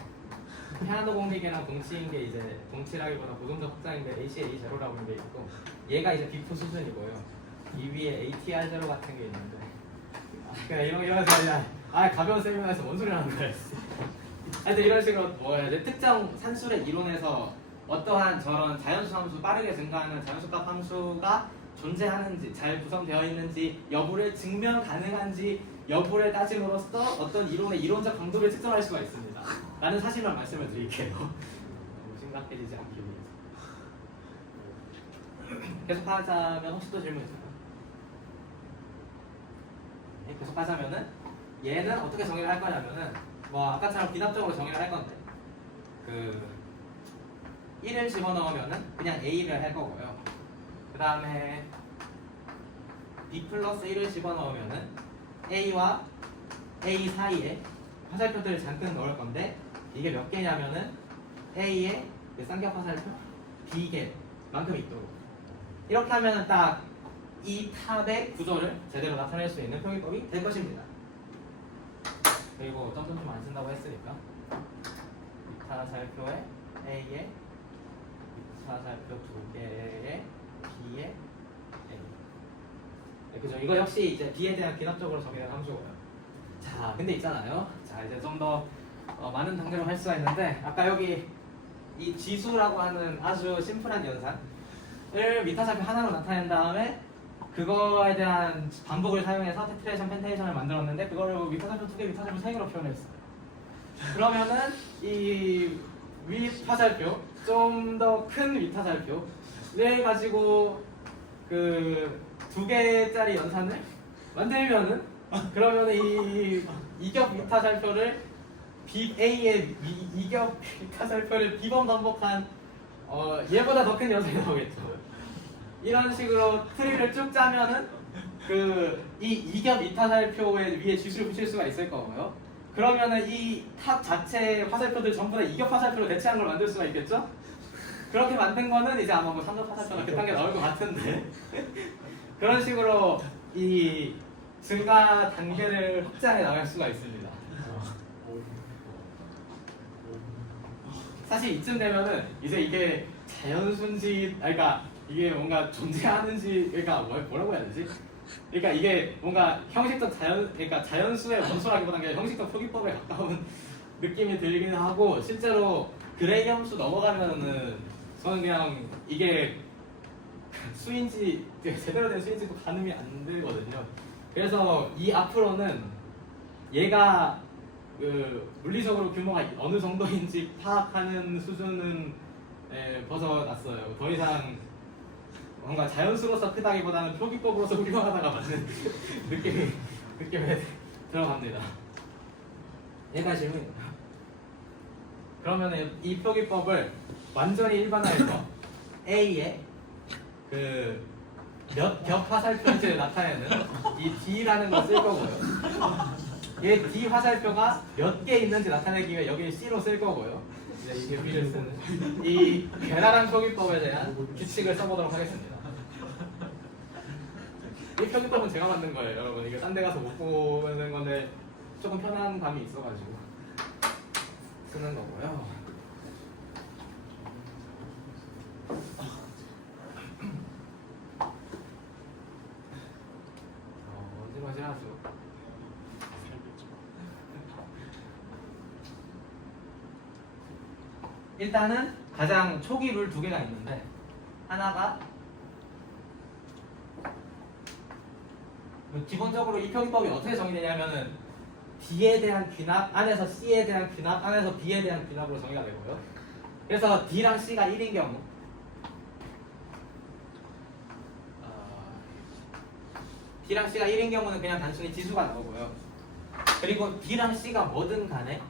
페아노 공리기랑 동치인 게 이제 동치라기보다 고동적 확장인데 ACA0라고 하는 게 있고 얘가 이제 비프 수준이고요. 이 위에 ATR0 같은 게 있는데 그냥 이러면서 그냥 가벼운 세미나에서 뭔 소리를 하는 거야. 하여튼 이런 식으로 뭐야 특정 산술의 이론에서 어떠한 저런 자연수 함수 빠르게 증가하는 자연수값 함수가 존재하는지 잘 구성되어 있는지 여부를 증명 가능한지 여부를 따짐으로써 어떤 이론의 이론적 강도를 측정할 수가 있습니다. 라는 사실만 말씀을 드릴게요. 너무 심각해지지 않기 계속 하자면 혹시 또 질문 있을까요? 네, 계속 하자면은 얘는 어떻게 정의를 할 거냐면은 뭐 아까처럼 비납적으로 정의를 할 건데 그 1을 집어넣으면은 그냥 A를 할 거고요. 그 다음에 B 플러스 1을 집어넣으면은 A와 A 사이에 화살표들을 잔뜩 넣을 건데 이게 몇 개냐면은 A의 쌍격 화살표 B개만큼 있도록 이렇게 하면은 딱 이 탑의 구조를 제대로 나타낼 수 있는 표기법이 될 것입니다. 그리고 점점 좀 안 쓴다고 했으니까 이타 화살표에 A에 이타 화살표 2개에 B에 A. 네, 그죠? 이거 역시 이제 B에 대한 비납적으로 정의된 함수고요. 자, 근데 있잖아요. 자, 이제 좀 더 많은 단계로 할 수가 있는데 아까 여기 이 지수라고 하는 아주 심플한 연산을 미타살표 하나로 나타낸 다음에 그거에 대한 반복을 사용해서 테트레이션, 펜테이션을 만들었는데 그거를 미타살표 2개, 미타살표 3개로 표현했어요. 그러면은 이 위 화살표, 좀 더 큰 미타살표를 가지고 그 2개짜리 연산을 만들면은 그러면은 이 이격 미타살표를 A의 이격 미타살표를 B번 반복한 얘보다 더 큰 연산이 나오겠죠. 이런 식으로 트리를 쭉 짜면은 그 이 이격 이타살표의 위에 지수를 붙일 수가 있을 거고요. 그러면은 이 탑 자체의 화살표들 전부 다 이격 화살표로 대체한 걸 만들 수가 있겠죠? 그렇게 만든 거는 이제 아마 뭐 삼각 화살표나 그딴 게 나올 것 같은데 그런 식으로 이 증가 단계를 확장해 나갈 수가 있습니다. 사실 이쯤 되면은 이제 이게 자연수인지, 그러니까 이게 뭔가 존재하는지, 그러니까 뭐라고 해야 되지? 그러니까 이게 뭔가 형식적 그러니까 자연수의 원소라기보다는 그냥 형식적 표기법에 가까운 느낌이 들긴 하고 실제로 그레이엄수 넘어가면은 저는 그냥 이게 수인지 제대로 된 수인지도 가늠이 안 되거든요. 그래서 이 앞으로는 얘가 그 물리적으로 규모가 어느 정도인지 파악하는 수준은 벗어났어요. 더 이상 뭔가 자연수로서 크다기보다는 표기법으로서 훌륭하다가 맞는 느낌에 들어갑니다. 얘가 질문입니다. 그러면 이 표기법을 완전히 일반화해서 A의 그 몇 격 화살표인지를 나타내는 이 D라는 걸 쓸 거고요. 얘 D 화살표가 몇 개 있는지 나타내기 위해 여기 C로 쓸 거고요. 이제 이게 B를 쓰는 이 괴랄한 표기법에 대한 규칙을 써보도록 하겠습니다. 이 표기법은 제가 만든 거예요, 여러분. 이게 딴 데 가서 못 보는 건데 조금 편한 감이 있어가지고 쓰는 거고요. 어지러지하죠. 일단은 가장 초기 룰 2개가 있는데 하나가 기본적으로 이 표기법이 어떻게 정의되냐면은 D에 대한 귀납 안에서 C에 대한 귀납 안에서 B에 대한 귀납으로 정의가 되고요. 그래서 D랑 C가 1인 경우 D랑 C가 1인 경우는 그냥 단순히 지수가 나오고요. 그리고 D랑 C가 뭐든 간에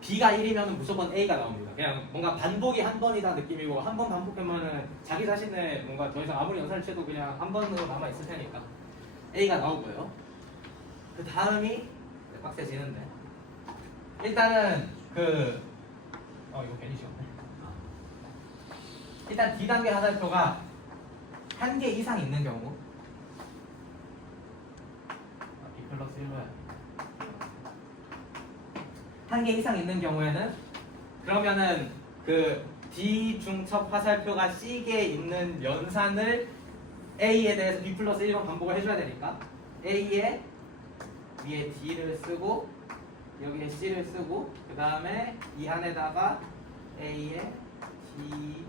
B가 1이면 무조건 A가 나옵니다. 그냥 뭔가 반복이 한 번이다 느낌이고 한 번 반복하면은 자기 자신의 뭔가 더 이상 아무리 연산을 쳐도 그냥 한 번으로 남아 있을 테니까 A가 나오고요. 그 다음이 빡세지는데 일단은 이거 괜히 지웠네. 일단 D단계 화살표가 1개 이상 있는 경우 B 플러스 1로 해야 돼. 1개 이상 있는 경우에는 그러면은 그 D 중첩 화살표가 C개에 있는 연산을 A에 대해서 B 플러스 1로 반복을 해줘야 되니까 A에 위에 D를 쓰고 여기에 C를 쓰고 그 다음에 이 안에다가 A에 D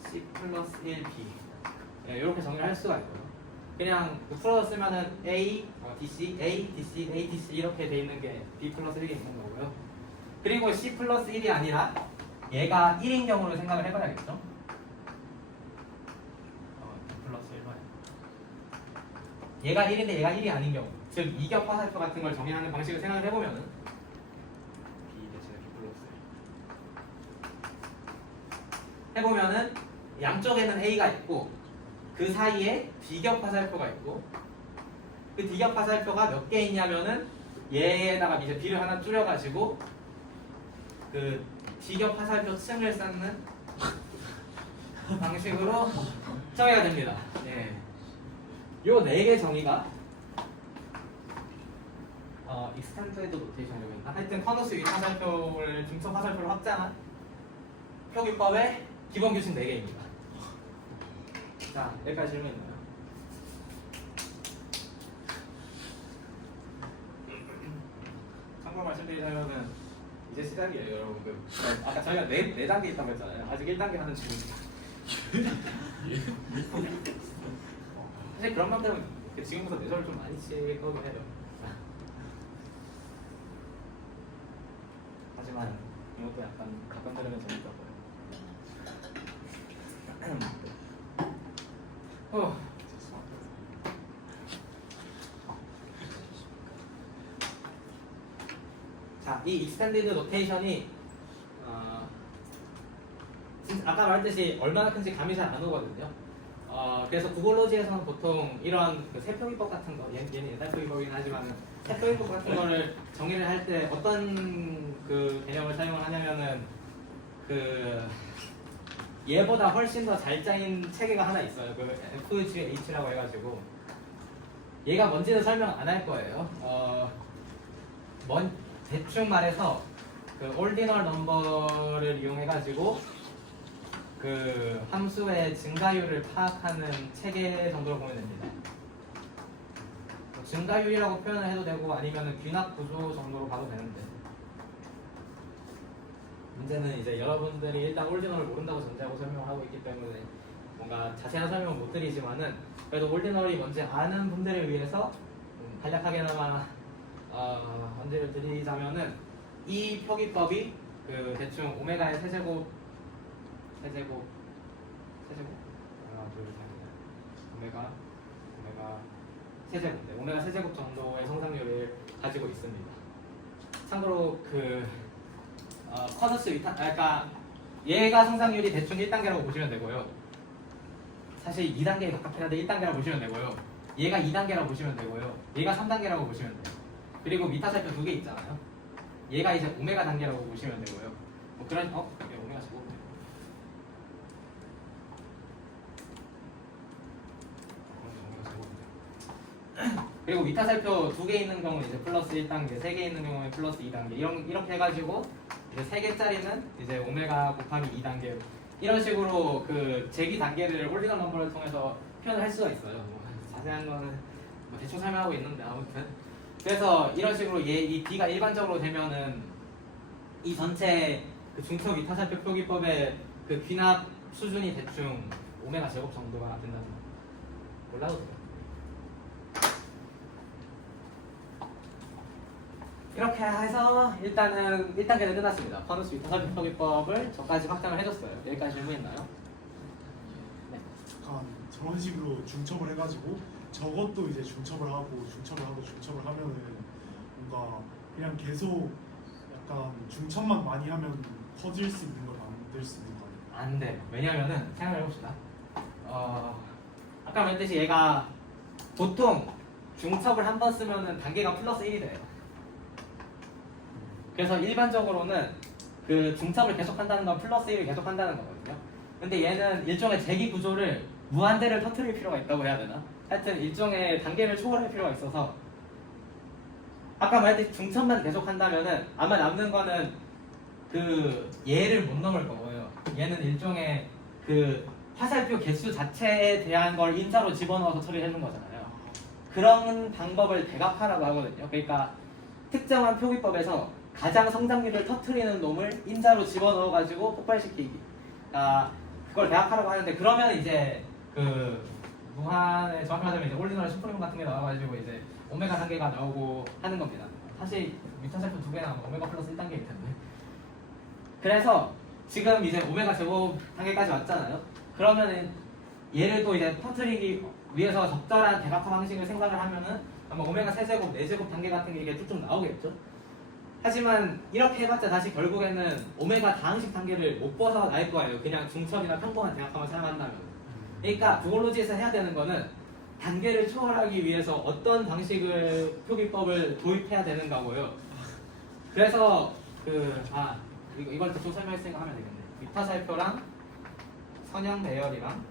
C 플러스 1B 이렇게 정리를 할 수가 있고요. 그냥 풀어서 쓰면은 A, DC, A, DC, A, DC 이렇게 돼 있는 게 B 플러스 1이 있는 거고요. 그리고 C 플러스 1이 아니라 얘가 1인 경우로 생각을 해봐야겠죠? 플러스 1만. 얘가 1인데 얘가 1이 아닌 경우, 즉 이격 화살표 같은 걸 정의하는 방식을 생각을 해보면은 B 대신에 B 플러스 1 해보면은 양쪽에는 A가 있고 그 사이에 비격 화살표가 있고 그 비격 화살표가 몇 개 있냐면은 얘에다가 이제 B를 하나 줄여가지고 그 비격 화살표 층을 쌓는 방식으로 정의가 됩니다. 예. 요 4개 정의가 익스텐드드 노테이션이라고 했나? 하여튼 커너스 윗 화살표를 중첩 화살표로 확장한 표기법의 기본 규칙 4개입니다. 자, 여기까지 질문 있나요? 참고로 말씀드리자면은 이제 시작이에요, 여러분. 아까 저희가 4단계 있다고 했잖아요. 아직 1단계 하는 중입니다. 사실 그런 만큼은 지금부터 내절을 좀 많이 칠 거긴 해요. 하지만 이것도 약간 가끔 들으면 재밌더라고요. 자, 이 익스텐디드 노테이션이 아까 말했듯이 얼마나 큰지 감이 잘 안 오거든요. 그래서 구글로지에서는 보통 이런 그 세표기법 같은 거, 얘는 옛날 표기법이긴 하지만 세표기법 같은 거를 정의를 할 때 어떤 그 개념을 사용을 하냐면은 그 얘보다 훨씬 더 잘 짜인 체계가 하나 있어요. 그 FGH라고 해가지고 얘가 뭔지는 설명 안 할 거예요. 대충 말해서 그 올디널 넘버를 이용해가지고 그 함수의 증가율을 파악하는 체계 정도로 보면 됩니다. 증가율이라고 표현을 해도 되고 아니면 귀납 구조 정도로 봐도 되는데 문제는 이제 여러분들이 일단 올디널을 모른다고 전제하고 설명을 하고 있기 때문에 뭔가 자세한 설명은 못 드리지만은 그래도 올디널이 뭔지 아는 분들을 위해서 간략하게나마 언제를 드리자면은 이 표기법이 그 대충 오메가의 세제곱 하나 둘셋 오메가 세제곱 오메가 세제곱 정도의 성상률을 가지고 있습니다. 참고로 그 커너스 위타 그러니까 얘가 성상률이 대충 1단계라고 보시면 되고요. 사실 2단계에 가깝긴 한데 1단계라고 보시면 되고요. 얘가 2단계라고 보시면 되고요. 얘가 3단계라고 보시면 돼요. 그리고 미타살표 2개 있잖아요. 얘가 이제 오메가 단계라고 보시면 되고요. 뭐 그런 이게 오메가 제곱. 그리고 미타살표 2개 있는 경우는 이제 플러스 1단계, 3개 있는 경우는 플러스 2단계 이렇게 해가지고 이제 3개짜리는 이제 오메가 곱하기 2단계 이런 식으로 그 제기 단계를 올디널 넘버를 통해서 표현을 할 수가 있어요. 뭐 자세한 거는 뭐 대충 설명하고 있는데 아무튼 그래서 이런 식으로 이 B가 일반적으로 되면은 이 전체 그 중첩 미타살표 표기법의 그 귀납 수준이 대충 오메가 제곱 정도가 된다는 거 몰라도 돼요. 이렇게 해서 일단은 1단계는 끝났습니다. 커너스 위타살표 표기법을 저까지 확장을 해줬어요. 여기까지 질문 있나요? 네. 약간 저런 식으로 중첩을 해가지고 저것도 이제 중첩을 하고 중첩을 하면은 뭔가 그냥 계속 약간 중첩만 많이 하면 커질 수 있는 걸 만들 수 있는 거예요. 안 돼요. 왜냐면은 생각해봅시다. 아까 말했듯이 얘가 보통 중첩을 한 번 쓰면은 단계가 플러스 1이 돼요. 그래서 일반적으로는 그 중첩을 계속한다는 건 플러스 1을 계속한다는 거거든요. 근데 얘는 일종의 제기 구조를 무한대를 터뜨릴 필요가 있다고 해야 되나? 하여튼 일종의 단계를 초월할 필요가 있어서 아까 말했듯이 중첩만 계속한다면은 아마 남는 거는 그 얘를 못 넘을 거고요. 얘는 일종의 그 화살표 개수 자체에 대한 걸 인자로 집어넣어서 처리해 준 거잖아요. 그런 방법을 대각화라고 하거든요. 그러니까 특정한 표기법에서 가장 성장률을 터트리는 놈을 인자로 집어넣어가지고 폭발시키기. 그걸 대학하라고 하는데 그러면 이제 그 무한의 정확히 말하자면 이제 올디널 슈프림 같은 게 나와가지고 이제 오메가 단계가 나오고 하는 겁니다. 사실 미타살표 2개 나오면 오메가 플러스 1단계일 텐데 그래서 지금 이제 오메가 제곱 단계까지 왔잖아요. 그러면은 얘를 또 이제 퍼뜨리기 위해서 적절한 대각화 방식을 생각을 하면은 아마 오메가 세제곱, 네제곱 단계 같은 게 이게 쭉쭉 나오겠죠. 하지만 이렇게 해봤자 다시 결국에는 오메가 다항식 단계를 못 벗어날 거예요. 그냥 중첩이나 평범한 대각화만 사용한다면. 그러니까 부골로지에서 해야 되는 거는 단계를 초월하기 위해서 어떤 방식을 표기법을 도입해야 되는 거고요. 그래서 이걸 좀 설명했으니까 하면 되겠네. 위타살표랑 선형 배열이랑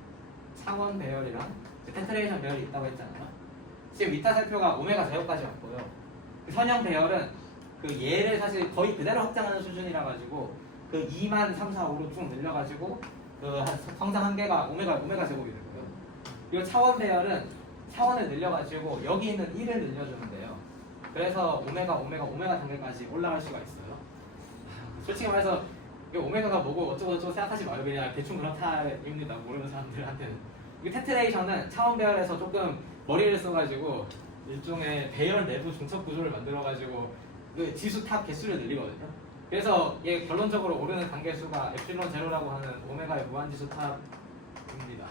차원 배열이랑 텐트레이션 배열이 있다고 했잖아요. 지금 위타살표가 오메가 제곱까지 왔고요. 선형 배열은 그 얘를 사실 거의 그대로 확장하는 수준이라 가지고 그 2만 3, 4, 5로 쭉 늘려가지고 그 성장 한계가 오메가 제곱이 되고요. 그리고 차원 배열은 차원을 늘려가지고 여기 있는 1을 늘려주는데요. 그래서 오메가 단계까지 올라갈 수가 있어요. 솔직히 말해서 이 오메가가 뭐고 어쩌고 생각하지 마요. 그냥 대충 그렇다입니다. 모르는 사람들한테는. 이 테트레이션은 차원 배열에서 조금 머리를 써가지고 일종의 배열 내부 중첩 구조를 만들어가지고 그 지수 탑 개수를 늘리거든요. 그래서 얘 결론적으로 오르는 단계수가 엡실론 제로라고 하는 오메가의 무한지수 탑입니다.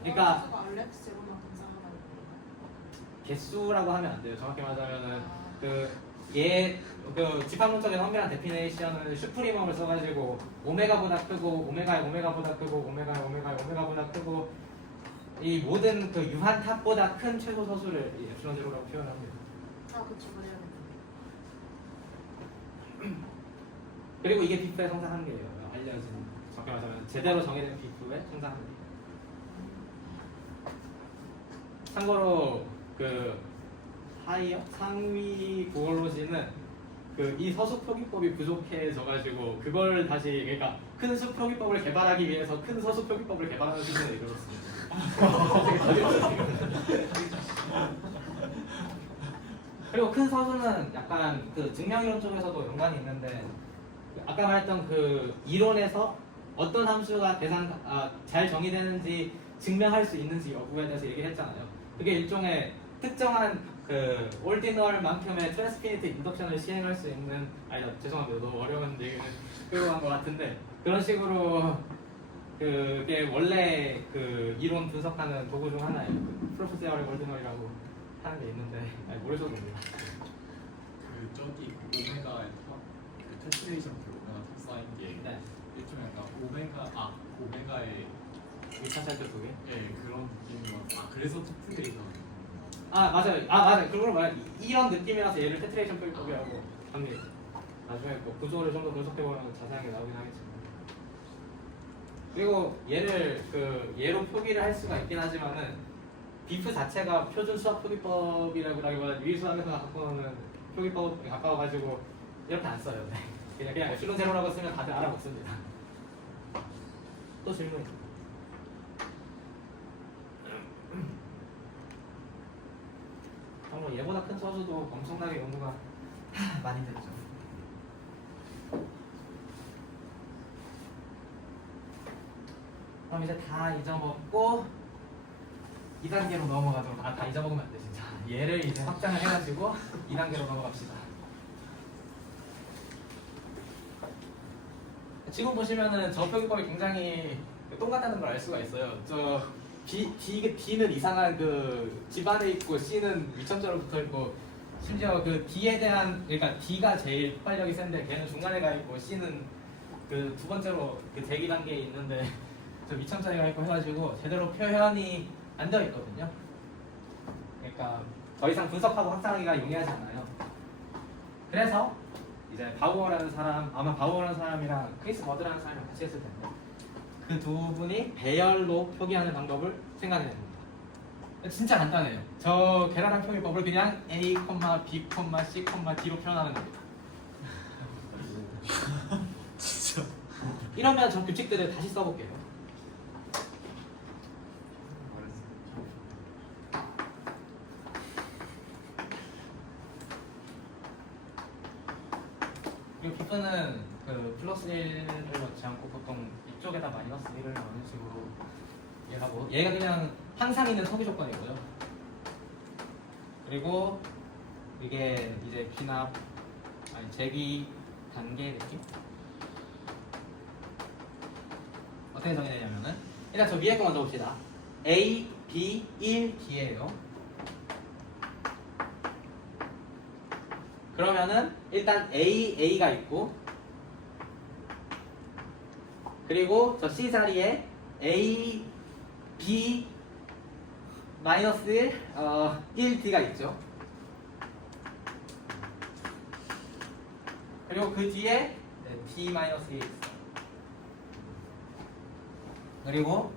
그러니까 수가 알렉스 제로만큼 쌓아가는 거예요. 개수라고 하면 안 돼요. 정확히 말하자면은 그 집합론적인 엄밀한 데피네이션은 슈프리멈을 써가지고 오메가보다 크고 오메가의 오메가보다 크고 오메가의 오메가보다 크고 이 모든 그 유한 탑보다 큰 최소 서수를 이 엡실론 제로라고 표현합니다. 아 그쵸 그래야 돼. 그리고 이게 비프의 성장 한계예요. 알려진 정확히 말하자면 제대로 정해진 비프의 성장 한계. 참고로 그 상위 구월로지는 그 이 서수 표기법이 부족해져가지고 그걸 다시 그러니까 큰 수 표기법을 개발하기 위해서 큰 서수 표기법을 개발하는 수준에 이르렀습니다. 그리고 큰 서수는 약간 그 증명이론 쪽에서도 연관이 있는데 아까 말했던 그 이론에서 어떤 함수가 잘 정의되는지 증명할 수 있는지 여부에 대해서 얘기했잖아요. 그게 일종의 특정한 그 올디널만큼의 트랜스피니트 인덕션을 시행할 수 있는 죄송합니다. 너무 어려운 얘기는 끌고 간 것 같은데 그런 식으로 그게 원래 그 이론 분석하는 도구 중 하나예요. 그 프로세스어리 올디널이라고 하는 게 있는데 모르셔도 됩니다. 그 저기 오메가의 그 테트레이션 그 오메가 탑사인 게 네. 일종의 약간 오메가의 위타살표 두 개. 예 그런 느낌으로 그래서 테트레이션 맞아요. 그걸 말해 이런 느낌이라서 얘를 테트레이션 표기법이라고 합니다. 나중에 뭐 구조를 좀 더 분석해보면 자세하게 나오긴 하겠지만. 그리고 얘로 표기를 할 수가 있긴 하지만은 비프 자체가 표준 수학 표기법이라기보다 유의수학에서 갖고 오는 표기법에 가까워가지고 이렇게 안 써요. 그냥 엡실론 제로라고 쓰면 다들 알아먹습니다. 또 질문. 정말 얘보다 큰 서수도 엄청나게 연구가 많이 됐죠. 그럼 이제 다 잊어먹고 2단계로 넘어가도록 다 잊어먹으면 안 돼 진짜. 얘를 이제 확장을 해가지고 2단계로 넘어갑시다. 지금 보시면은 저 표기법이 굉장히 똑같다는 걸 알 수가 있어요. D는 이상한 그 집안에 있고 C는 위첨자로 붙어 있고 심지어 그 D에 대한 그러니까 D가 제일 폭발력이 센데 걔는 중간에 가 있고 C는 그 두 번째로 그 대기 단계에 있는데 저 위첨자가 있고 해가지고 제대로 표현이 안 되어 있거든요. 그러니까 더 이상 분석하고 확장하기가 용이하지 않아요. 그래서 이제 바우어라는 사람 아마 바우어라는 사람이랑 크리스 버드라는 사람이랑 같이 했을 텐데. 그 두 분이 배열로 표기하는 방법을 생각해 냅니다. 진짜 간단해요. 저 계란한 표기법을 그냥 A, B, C, D로 표현하는 겁니다. 진짜 이러면 저 규칙들을 다시 써볼게요. 그리고 비프는 그 플러스 1을 넣지 않고 보통 이쪽에다 마이너스 1을 넣는 식으로 얘하고 얘가 그냥 항상 있는 서기 조건이고요. 그리고 이게 이제 귀납 제기 단계 느낌? 어떻게 정의되냐면은 일단 저 위에 거 먼저 봅시다. A, B, 1, D예요. 그러면은 일단 A가 있고 그리고 저 C 자리에 A, B 마이너스 1, 1D가 있죠. 그리고 그 뒤에 D 마이너스 1이 있어요. 그리고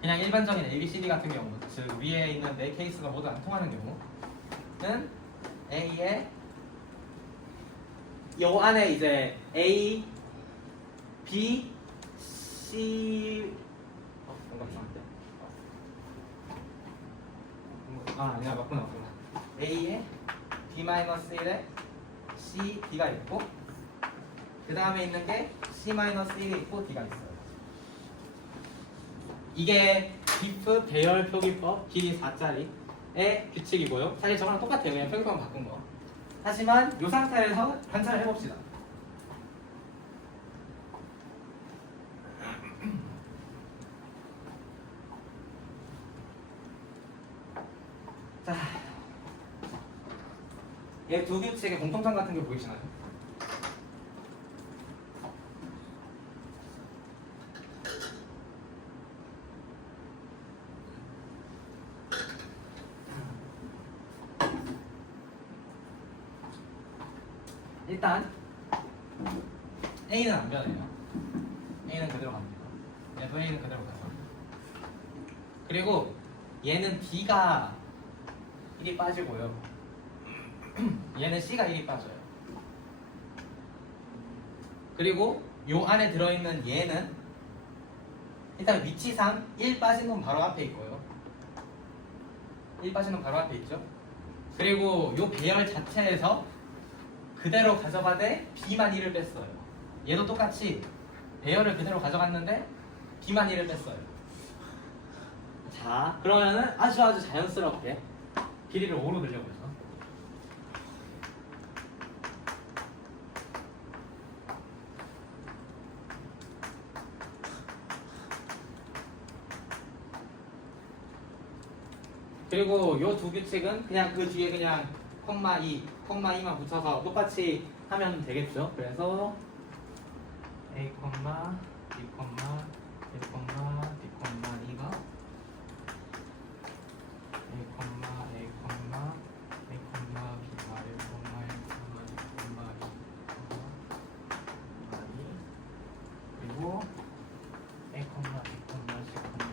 그냥 일반적인 ABCD 같은 경우, 즉 위에 있는 네 케이스가 모두 안 통하는 경우는 A에 요 안에 이제 A, B, C 뭔가 이상한데? 아니야 맞구나. A에 B-1에 C, D가 있고 그 다음에 있는 게 C-1이 있고 D가 있어요. 이게 디프 배열 표기법 길이 4짜리의 규칙이고요. 사실 저거랑 똑같아요. 그냥 표기법만 바꾼 거. 하지만 이 상태에서 관찰을 해봅시다. 자, 얘 두 규칙의 공통점 같은 게 보이시나요? 일단 A는 안 변해요. A는 그대로 갑니다. 얘도 A는 그대로 가요. 그리고 얘는 D가 1이 빠지고요. 얘는 C가 1이 빠져요. 그리고 요 안에 들어있는 얘는 일단 위치상 1 빠진 건 바로 앞에 있고요. 1 빠진 건 바로 앞에 있죠. 그리고 요 배열 자체에서 그대로 가져가되 B만 1을 뺐어요. 얘도 똑같이 배열을 그대로 가져갔는데 B만 1을 뺐어요. 자, 그러면은 아주 자연스럽게 길이를 5로 늘려보죠. 그리고 요 두 규칙은 그냥 그 뒤에 그냥 콤마 2, 콤마 2만 붙여서 똑같이 하면 되겠죠. 그래서 A, B, 1, D, 2가 A, A, 그리고 A, B, C, D, 2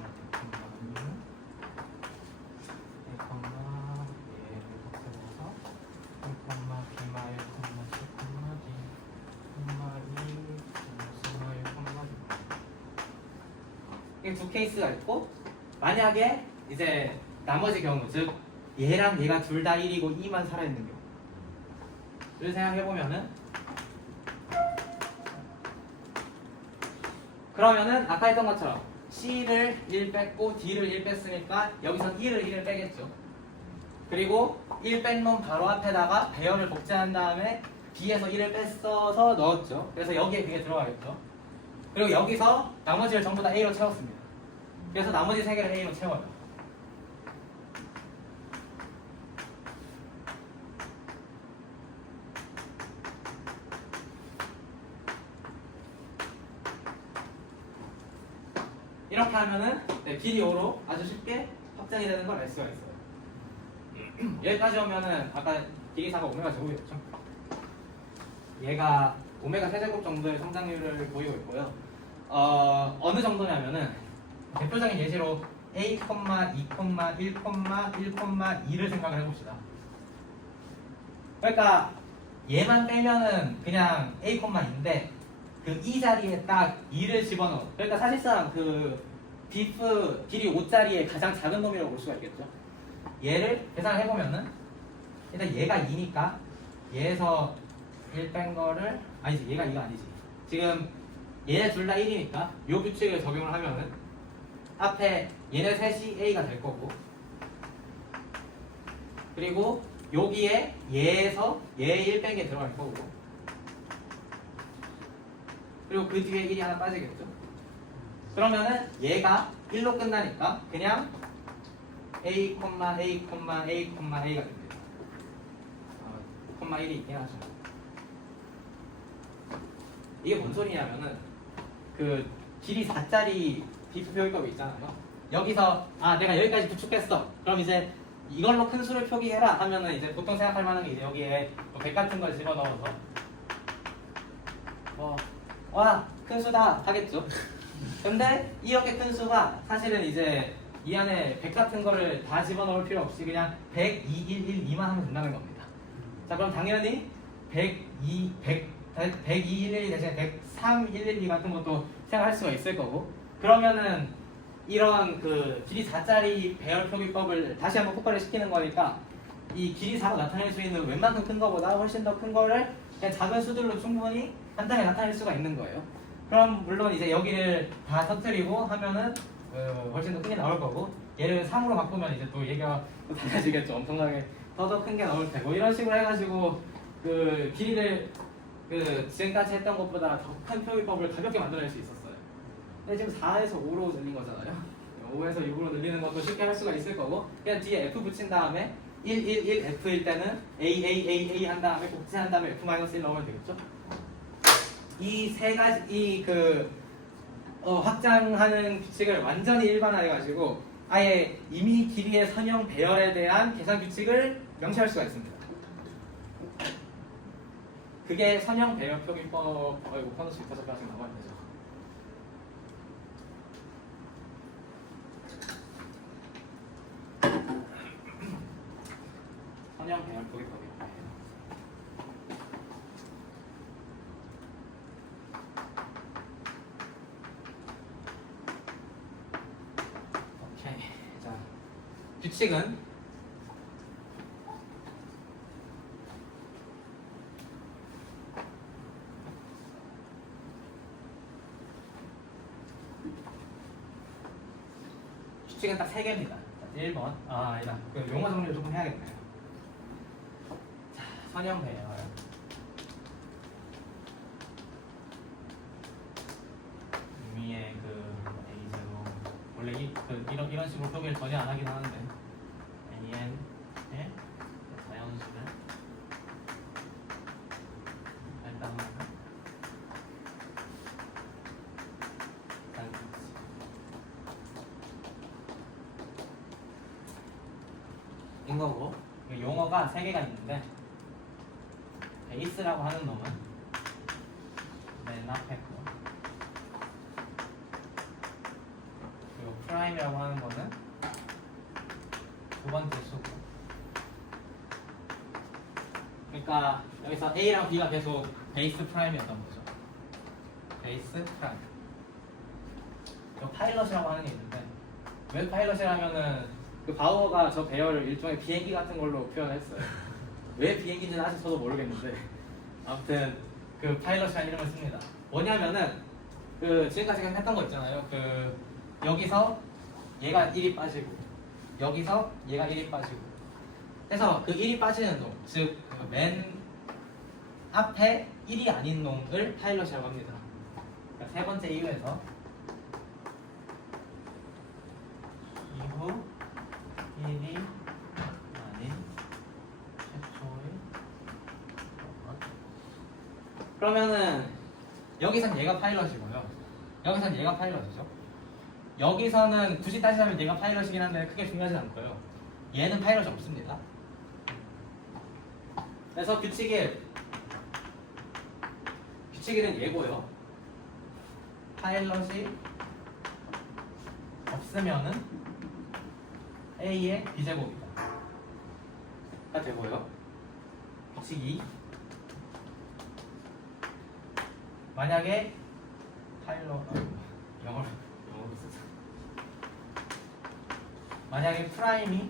이게 두 케이스가 있고 만약에 이제 나머지 경우 즉 얘랑 얘가 둘 다 1이고 2만 살아있는 경우를 생각해보면은 그러면은 아까 했던 것처럼 C를 1 뺐고 D를 1 뺐으니까 여기서 1을 빼겠죠. 그리고 1 뺀 놈 바로 앞에다가 배열을 복제한 다음에 B에서 1을 뺐어서 넣었죠. 그래서 여기에 그게 들어가겠죠. 그리고 여기서 나머지를 전부 다 A로 채웠습니다. 그래서 나머지 3개를 A로 채워요. 이렇게 하면은 길이 5로 아주 쉽게 확장이 되는 걸 알 수가 있어요. 여기까지 오면은 아까 길이 4가 오메가 제곱이었죠. 얘가 오메가 세제곱 정도의 성장률을 보이고 있고요. 어느 정도냐면은 대표적인 예시로 A, 2, 1, 1,2를 생각을 해봅시다. 그러니까 얘만 빼면은 그냥 A,2인데 그 E 자리에 딱 2를 집어넣어. 그러니까 사실상 그 비프 길이 5짜리의 가장 작은 놈이라고 볼 수가 있겠죠. 얘를 계산을 해보면은 일단 얘가 2니까 얘에서 1 뺀 거를 아니지 얘가 2가 아니지. 지금 얘네 둘 다 1이니까 요 규칙을 적용을 하면은 앞에 얘네 셋이 A가 될 거고 그리고 여기에 얘에서 얘 1 뺀 게 들어갈 거고 그리고 그 뒤에 1이 하나 빠지겠죠. 그러면은 얘가 1로 끝나니까 그냥 a, a, a, a가 됩니다. 콤마 1이 있긴 하죠. 이게 뭔 소리냐면은 그 길이 4짜리 비프 표기법이 있잖아요. 여기서 내가 여기까지 구축했어. 그럼 이제 이걸로 큰 수를 표기해라 하면은 이제 보통 생각할 만한 게 이제 여기에 100 같은 걸 집어넣어서 와, 큰 수다 하겠죠. 근데 이렇게 큰 수가 사실은 이제 이 안에 100 같은 거를 다 집어넣을 필요 없이 그냥 100, 2, 1, 1, 2만 하면 된다는 겁니다. 자, 그럼 당연히 100, 2, 100, 102, 112 대신에 103, 112 같은 것도 생각할 수가 있을 거고, 그러면은 이런 그 길이 4짜리 배열 표기법을 다시 한번 폭발을 시키는 거니까 이 길이 4가 나타낼 수 있는 웬만큼 큰 거보다 훨씬 더 큰 거를 그냥 작은 수들로 충분히 간단히 나타낼 수가 있는 거예요. 그럼 물론 이제 여기를 다 터뜨리고 하면은 훨씬 더 크게 나올 거고, 얘를 3으로 바꾸면 이제 또 얘가 또 달라지겠죠. 엄청나게 더 큰 게 나올 테고, 이런 식으로 해가지고 그 길이를 그 지금까지 했던 것보다 더 큰 표기법을 가볍게 만들어낼 수 있었어요. 근데 지금 4에서 5로 늘린 거잖아요. 5에서 6으로 늘리는 것도 쉽게 할 수가 있을 거고, 그냥 뒤에 F 붙인 다음에 1, 1, 1, F일 때는 A, A, A, A 한 다음에 곱제한 다음에 F-1 넣으면 되겠죠? 이 세 가지, 이 그 확장하는 규칙을 완전히 일반화해가지고 아예 이미 길이의 선형 배열에 대한 계산 규칙을 명시할 수가 있습니다. 그게 선형 배열 표기법, 이거 코너스 6까지 나와야 되죠. 선형 배열 표기법이에요. 오케이. 자, 규칙은 딱 3개입니다. 1번. 아니다. 그 용어 정리를 조금 해야겠네요. 자, 선형 배열. 의미의 그 A0. 원래 이런 식으로 표기를 전혀 안 하긴 하는데. AN의 자연수는 일단 인 거고, 용어가 3개가 있는데 베이스라고 하는 놈은 맨 앞에 거, 그리고 프라임이라고 하는 거는 두 번째 수고. 그러니까 여기서 A랑 B가 계속 베이스 프라임이었던 거죠. 베이스 프라임. 그리고 파일럿이라고 하는 게 있는데, 왜 파일럿이라면은 그 바우어가 저 배열을 일종의 비행기 같은 걸로 표현했어요. 왜 비행기인지는 아직 저도 모르겠는데, 아무튼 그 파일럿이라는 이름을 씁니다. 뭐냐면은 그 지금까지 그냥 했던 거 있잖아요. 그 여기서 얘가 1이 빠지고 여기서 얘가 1이 빠지고 해서 그 1이 빠지는 놈, 즉 맨 앞에 1이 아닌 놈을 파일럿이라고 합니다. 그러니까 세 번째 이유에서 이후 1이 아닌 최초의 그러면은 여기선 얘가 파일럿이고요. 여기선 얘가 파일럿이죠. 여기서는 굳이 따지자면 얘가 파일럿이긴 한데 크게 중요하진 않고요. 얘는 파일럿이 없습니다. 그래서 규칙은 얘고요. 파일럿이 없으면은 A의 B제곱이다 가 되고요. 규칙 2, 만약에 영어로 쓰자. 만약에 프라임이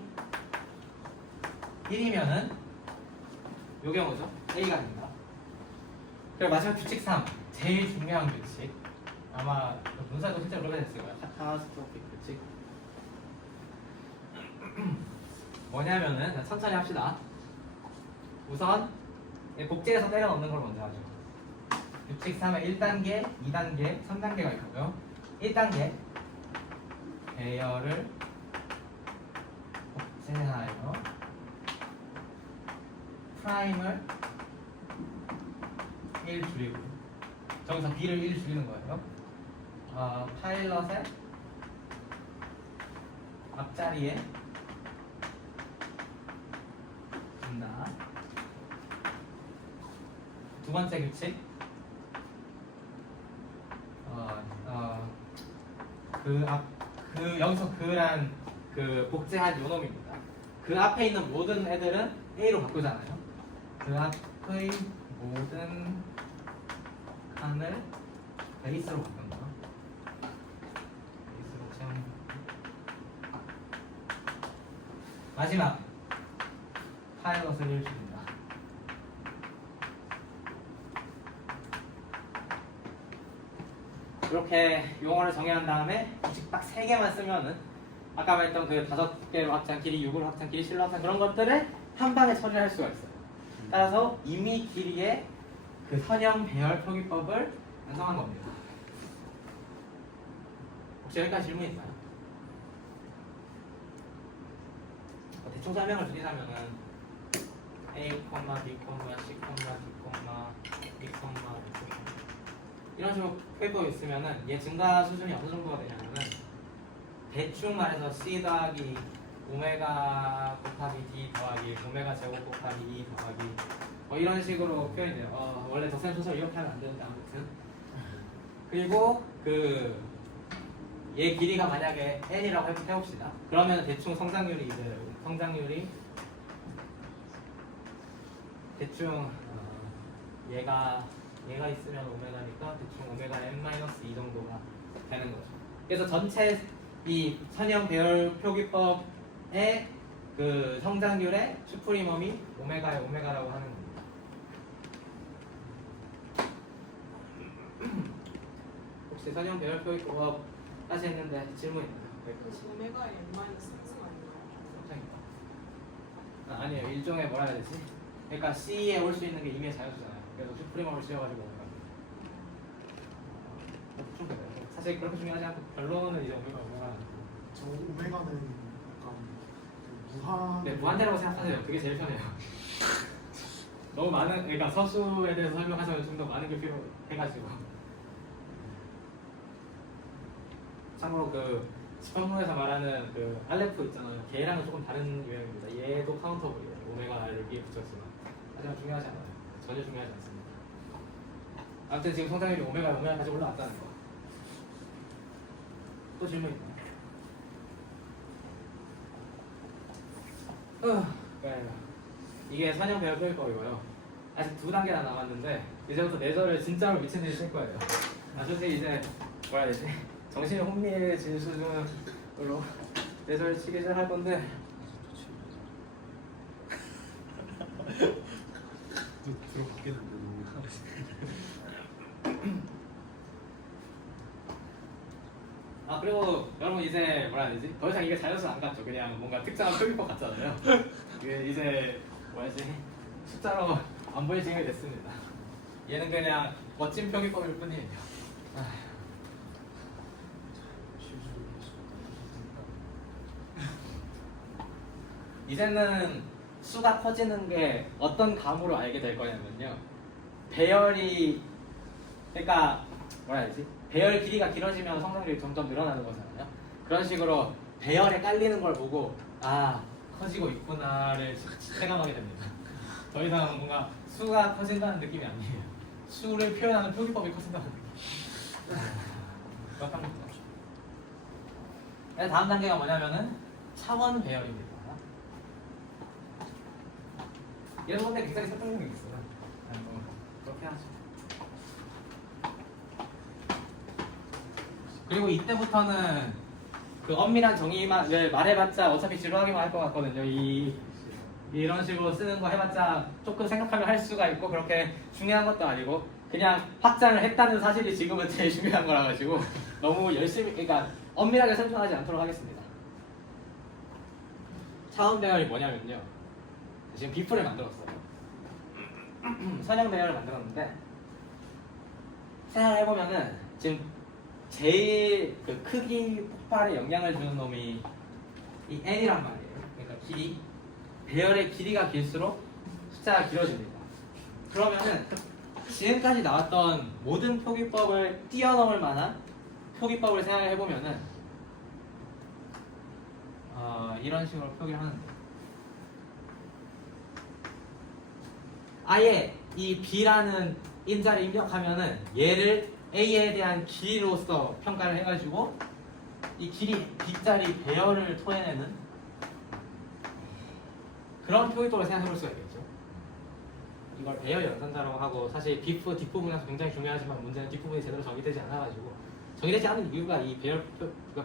1이면은 요 경우죠. A가 아닙니다. 그리고 마지막 규칙 3, 제일 중요한 규칙. 아마 문사도 실제로 그렇게 됐을 거예요. 카타스트로픽 규칙. 뭐냐면은 천천히 합시다. 우선 복제해서 때려 넣는 걸 먼저 하죠. 규칙 3에 1단계, 2단계, 3단계가 있고요. 1단계 배열을 복제하여 프라임을 1 줄이고 저기서 b를 1 줄이는 거예요. 파일럿의 앞자리에 둔다. 두 번째 규칙 여기서 그란 그 복제한 요놈입니다. 그 앞에 있는 모든 애들은 A로 바꾸잖아요. 그 앞의 모든 칸을 베이스로 바꾼다. 베이스로 채운. 마지막 파일럿을 1 줄입니다. 이렇게 용어를 정의한 다음에 규칙 딱 3개만 쓰면은 아까 말했던 그 5개로 확장 길이, 6으로 확장 길이, 7로 확장 그런 것들을 한 방에 처리할 수가 있어요. 따라서 이미 길이의 그 선형 배열 표기법을 완성한 겁니다. 혹시 여기까지 질문 있나요? 대충 설명을 드리자면은 A, B, C, D, E, 이런 식으로 표기법이 있으면은 얘 증가 수준이 어느 정도가 되냐면은 대충 말해서 C 더하기 오메가 곱하기 D 더하기 오메가 제곱 곱하기 E 더하기 뭐 이런 식으로 표현이 돼요. 원래 덕선 순서 이렇게 하면 안 되는데 아무튼 그리고 그 얘 길이가 만약에 n이라고 해봅시다. 그러면 대충 성장률이 대충 얘가 있으면 오메가니까 대충 오메가 n-2 정도가 되는 거죠. 그래서 전체 이 선형 배열 표기법의 그 성장률의 슈프리멈이 오메가의 오메가라고 하는 겁니다. 혹시 선형 배열 표기법 까지 했는데 질문 있나요? 오메가의 n-3승 아닌가요? 아니에요. 일종의 뭐라 해야 되지? 그러니까 C에 올 수 있는 게 임의 자연수잖아요. 그래서 슈프리멈을 씌워가지고 오메가. 좀 그래요. 사실 그렇게 중요하지 않고 결론은 이제 오메가. 저 오메가는 약간 그 무한. 네, 무한대라고 생각하세요. 그게 제일 편해요. 너무 많은, 그러니까 서수에 대해서 설명하자면 좀 더 많은 게 필요해가지고. 참고로 그 시판문에서 말하는 그 알레프 있잖아요. 걔랑은 조금 다른 유형입니다. 얘도 카운터블이에요. 오메가를 위에 붙였지만 하지만 중요하지 않아요. 전혀 중요하지 않습니다. 아무튼 지금 성장률이 오메가까지 올라왔다는 거. 또 질문 있나요? 네. 이게 선형 배열 표기법이고요. 아직 2단계나 남았는데 이제부터 내절을 진짜로 미친 듯이 칠 거예요. 솔직히 이제 뭐라 해야 되지? 정신이 혼미해질 수준으로 내절 치기 시작할 건데 들어봤겠는데 그리고 여러분 이제 뭐라 해야 되지? 더 이상 이게 자연스레 안 같죠. 그냥 뭔가 특정한 표기법 같잖아요. 이게 이제 뭐야지? 숫자로 안 보일 지경이 됐습니다. 얘는 그냥 멋진 표기법일 뿐이에요. 이제는 수가 커지는 게 어떤 감으로 알게 될 거냐면요. 배열이 그러니까 뭐라 해야 되지? 배열 길이가 길어지면 성장률이 점점 늘어나는 거잖아요. 그런 식으로 배열에 깔리는 걸 보고 커지고 있구나를 체감하게 됩니다. 더 이상 뭔가 수가 커진다는 느낌이 아니에요. 수를 표현하는 표기법이 커진다는 느낌. 그렇답니다. 다음 단계가 뭐냐면은 차원 배열입니다. 이런 건데 굉장히 설득력이 있어요. 그렇게 하죠. 그리고 이때부터는 그 엄밀한 정의만 말해봤자 어차피 지루하기만 할 것 같거든요. 이런 식으로 쓰는 거 해봤자 조금 생각하면 할 수가 있고 그렇게 중요한 것도 아니고 그냥 확장을 했다는 사실이 지금은 제일 중요한 거라 가지고 너무 열심히 그러니까 엄밀하게 설명하지 않도록 하겠습니다. 차원 배열이 뭐냐면요. 지금 비프를 만들었어요. 선형 배열을 만들었는데 생각을 해보면은 지금 제일 그 크기 폭발에 영향을 주는 놈이 이 n이란 말이에요. 그러니까 길이, 배열의 길이가 길수록 숫자가 길어집니다. 그러면은 지금까지 나왔던 모든 표기법을 뛰어넘을 만한 표기법을 생각해 보면은 이런 식으로 표기를 하는데, 아예 이 b라는 인자를 입력하면은 얘를 a에 대한 길이로서 평가를 해가지고 이 길이 b짜리 배열을 토해내는 그런 표기법을 생각해 볼 수가 있겠죠. 이걸 배열 연산자라고 하고, 사실 비프 뒷부분에서 굉장히 중요하지만 문제는 뒷부분이 제대로 정의되지 않아가지고, 정의되지 않은 이유가 이 배열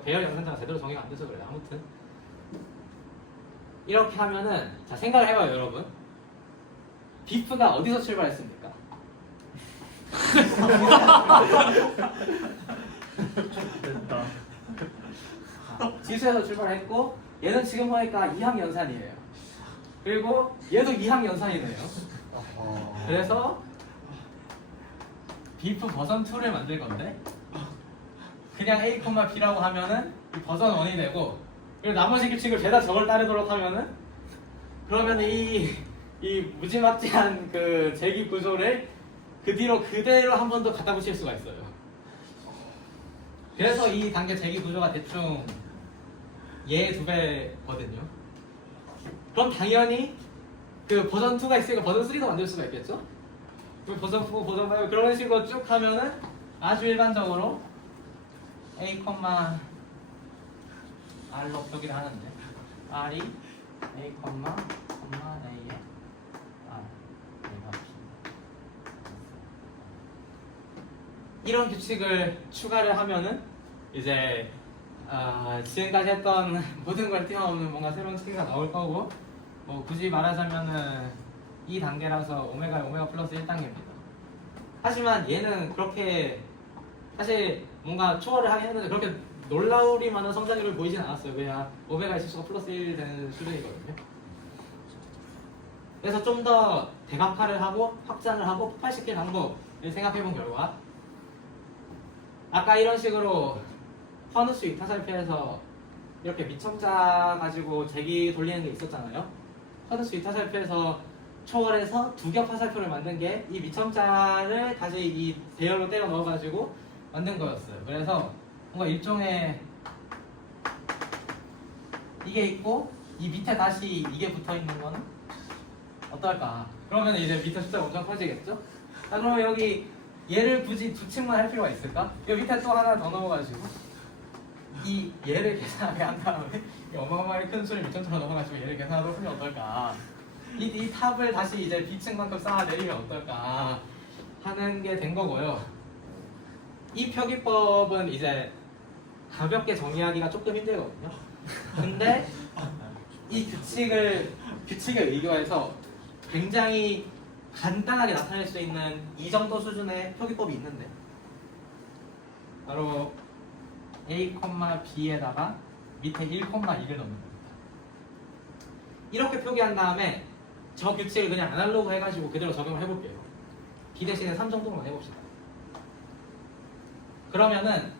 연산자가 제대로 정의가 안 돼서 그래요. 아무튼 이렇게 하면은, 자 생각을 해봐요 여러분. 비프가 어디서 출발했습니까? 됐다. 지수에서 출발했고, 얘는 지금 보니까 2항 연산이에요. 그리고 얘도 2항 연산이네요. 그래서 비프 버전 2를 만들 건데, 그냥 A, B라고 하면은 이 버전 1이 되고, 그리고 나머지 규칙을 죄다 저걸 따르도록 하면은, 그러면 이 무지막지한 그 제기 구조를 그 뒤로 그대로 한 번 더 갖다 붙일 수가 있어요. 그래서 이 단계 제기 구조가 대충 얘 2배거든요. 그럼 당연히 그 버전 2가 있으니까 버전 3도 만들 수가 있겠죠? 그럼 버전 4, 버전 5 그런 식으로 쭉 하면은 아주 일반적으로 A, R로 표기를 하는데, R이 A, A에 R, 얘가 B. 이런 규칙을 추가를 하면은 이제 지금까지 했던 모든 걸 뛰어넘는 뭔가 새로운 체계가 나올 거고, 뭐 굳이 말하자면은 이 단계라서 오메가 플러스 1단계입니다. 하지만 얘는 그렇게 사실 뭔가 초월을 하긴 했는데 그렇게 놀라우리만한 성장률을 보이진 않았어요. 왜냐, 오메가의 실수가 플러스 1 되는 수준이거든요. 그래서 좀 더 대각화를 하고 확장을 하고 폭발시킬 방법을 생각해본 결과, 아까 이런 식으로 퍼누스 이타살피에서 이렇게 미청자 가지고 제기 돌리는 게 있었잖아요. 퍼누스 이타살피에서 초월해서 두 겹 화살표를 만든 게 이 미청자를 다시 이 배열로 때려 넣어가지고 만든 거였어요. 그래서 뭔가 일종의 이게 있고 이 밑에 다시 이게 붙어 있는 거는 어떨까? 그러면 이제 밑에 숫자가 엄청 커지겠죠? 자, 그러면 여기 얘를 굳이 두 층만 할 필요가 있을까? 여기 밑에 또 하나 더 넣어가지고 이 얘를 계산하게 한 다음에 이 어마어마하게 큰 수를 밑으로 넣어가지고 얘를 계산하도록 하면 어떨까? 이 탑을 다시 이제 B층만큼 쌓아내리면 어떨까 하는 게 된 거고요. 이 표기법은 이제 가볍게 정의하기가 조금 힘들거든요. 근데 이 규칙에 의거해서 굉장히 간단하게 나타낼 수 있는 이 정도 수준의 표기법이 있는데, 바로 A, B에다가 밑에 1,2를 넣는 겁니다. 이렇게 표기한 다음에 저 규칙을 그냥 아날로그 해가지고 그대로 적용을 해볼게요. B 대신에 3 정도만 해봅시다. 그러면은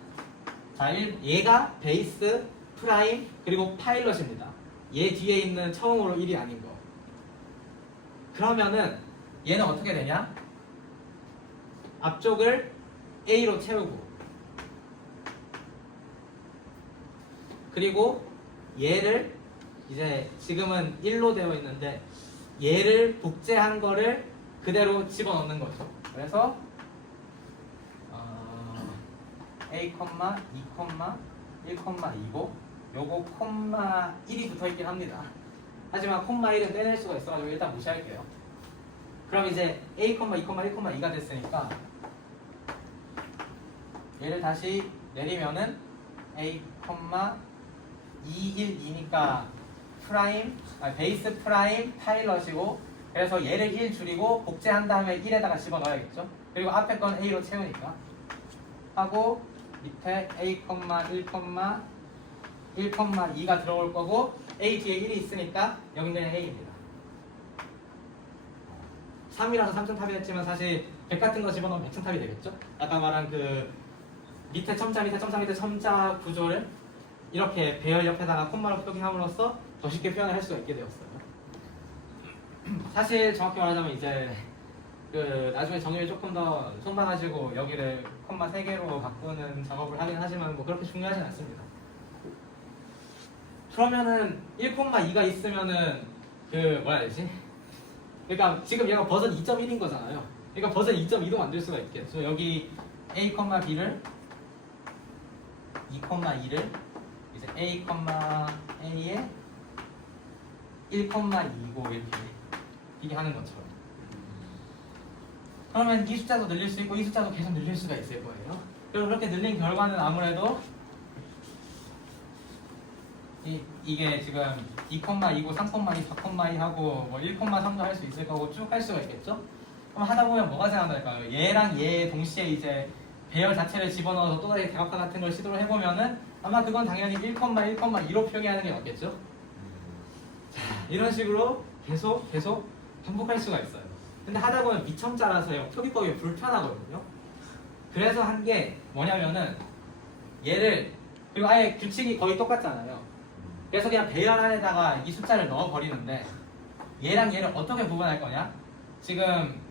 자, 얘가 베이스, 프라임, 그리고 파일럿입니다. 얘 뒤에 있는 처음으로 1이 아닌 거. 그러면은 얘는 어떻게 되냐? 앞쪽을 A로 채우고, 그리고 얘를 이제 지금은 1로 되어 있는데 얘를 복제한 거를 그대로 집어넣는 거죠. 그래서 A, 2, 1,2고 요거 콤마 1이 붙어있긴 합니다. 하지만 콤마 1은 떼낼 수가 있어가지고 일단 무시할게요. 그럼 이제 A, 2, 1,2가 됐으니까 얘를 다시 내리면은 A, 2, 1, 2니까 베이스 프라임 파일럿이고, 그래서 얘를 1 줄이고 복제한 다음에 1에다가 집어넣어야겠죠. 그리고 앞에 건 A로 채우니까 하고, 밑에 A, 1,2가 들어올 거고 A 뒤에 1이 있으니까 여긴 그냥 A입니다. 3이라서 3층 탑이 됐지만 사실 100 같은 거 집어넣으면 100층 탑이 되겠죠. 아까 말한 그 밑에 첨자 밑에 첨자 밑에 첨자 구조를 이렇게 배열 옆에다가 콤마로 표기함으로써 더 쉽게 표현을 할 수가 있게 되었어요. 사실 정확히 말하자면 이제 그 나중에 정의를 조금 더 손봐가지고 여기를 콤마 3개로 바꾸는 작업을 하긴 하지만 뭐 그렇게 중요하진 않습니다. 그러면은 1,2가 있으면은 그 뭐라 해야 되지? 그러니까 지금 얘가 버전 2.1인 거잖아요. 그러니까 버전 2.2도 만들 수가 있겠죠. 여기 a, b를 2,2를 이제 a, a에 1,2고 이렇게 하는 것처럼. 그러면 이 숫자도 늘릴 수 있고 이 숫자도 계속 늘릴 수가 있을 거예요. 그리고 그렇게 늘린 결과는 아무래도 이게 지금 2,2고 3,2, 4,2 하고 뭐 1,3도 할 수 있을 거고 쭉 할 수가 있겠죠? 그럼 하다 보면 뭐가 생각날까요? 얘랑 얘 동시에 이제 배열 자체를 집어넣어서 또다시 대각화 같은 걸 시도를 해보면은 아마 그건 당연히 1,1,2로 표기하는 게 맞겠죠? 자, 이런 식으로 계속 반복할 수가 있어요. 근데 하다 보면 미첨자라서요 표기법이 불편하거든요. 그래서 한 게 뭐냐면은 얘를 그리고 아예 규칙이 거의 똑같잖아요. 그래서 그냥 배열 안에다가 이 숫자를 넣어 버리는데 얘랑 얘를 어떻게 구분할 거냐? 지금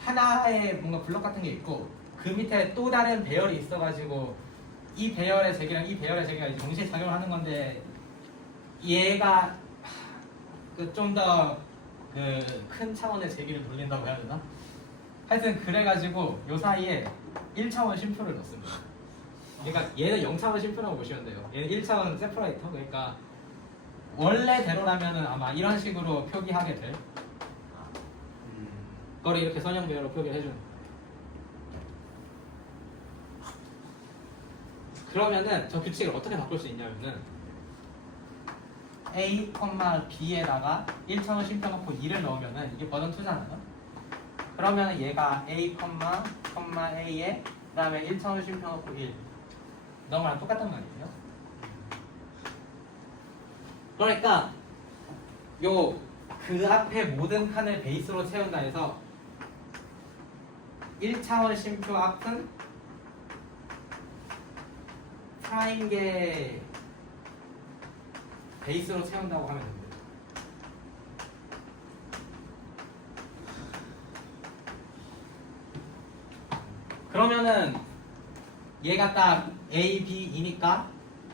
하나의 뭔가 블록 같은 게 있고 그 밑에 또 다른 배열이 있어가지고 이 배열의 제기랑 이 배열의 제기가 이제 동시에 작용을 하는 건데 얘가 그 좀 더 그 큰 차원의 제기를 돌린다고 해야 되나? 하여튼 그래가지고 요 사이에 1차원 쉼표를 넣습니다. 그러니까 얘는 0차원 쉼표라고 보시면 돼요. 얘는 1차원 세퍼레이터. 그러니까 원래대로라면은 아마 이런 식으로 표기하게 될 거를 이렇게 선형 배열로 표기를 해주는 거예요. 그러면은 저 규칙을 어떻게 바꿀 수 있냐면은 a, b에다가 1차원 쉼표 넣고 2를 넣으면은 이게 버전 2잖아요. 그러면은 얘가 a, a에 그 다음에 1차원 쉼표 넣고 1 너무랑 똑같단 말이에요. 그러니까 그 앞에 모든 칸을 베이스로 채운다 해서 1차원 쉼표 앞은 프라임계 베이스로 채운다고 하면 됩니다. 그러면은 얘가 딱 A, B이니까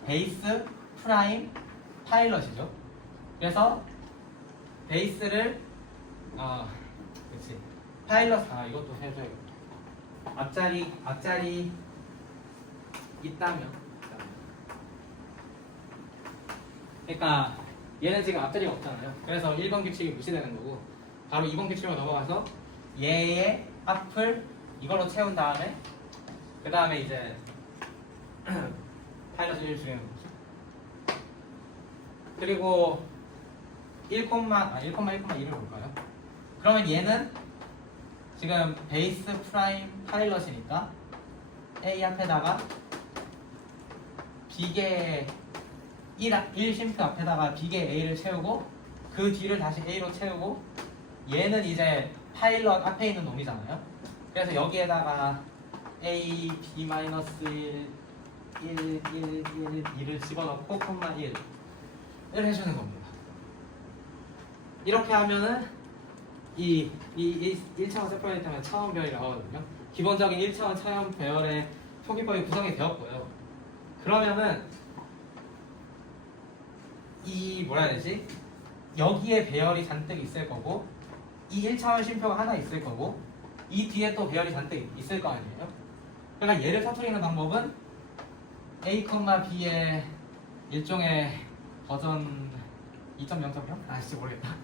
베이스, 프라임, 파일럿이죠. 그래서 베이스를 그치 파일럿 이것도 해줘야겠다. 앞자리 있다면 그러니까 얘는 지금 앞자리가 없잖아요. 그래서 1번 규칙이 무시되는 거고 바로 2번 규칙으로 넘어가서 얘의 앞을 이걸로 채운 다음에 그 다음에 이제 파일럿을 주는 거죠. 그리고 1,1,2를 볼까요? 그러면 얘는 지금 베이스 프라임 파일럿이니까 A 앞에다가 B계 1쉼표 앞에다가 B계 A를 채우고 그 뒤를 다시 A로 채우고 얘는 이제 파일럿 앞에 있는 놈이잖아요. 그래서 여기에다가 A, B-1, 1, 2를 집어넣고 1을 해주는 겁니다. 이렇게 하면은 이 1차원 세퍼레이터는 차원 배열이 나오거든요. 기본적인 1차원 차원 배열의 표기법이 구성이 되었고요. 그러면은 이 뭐라 해야 되지? 여기에 배열이 잔뜩 있을 거고 이 1차원 쉼표가 하나 있을 거고 이 뒤에 또 배열이 잔뜩 있을 거 아니에요? 그러니까 얘를 터뜨리는 방법은 A, B의 일종의 버전 2.0.0? 진짜 모르겠다.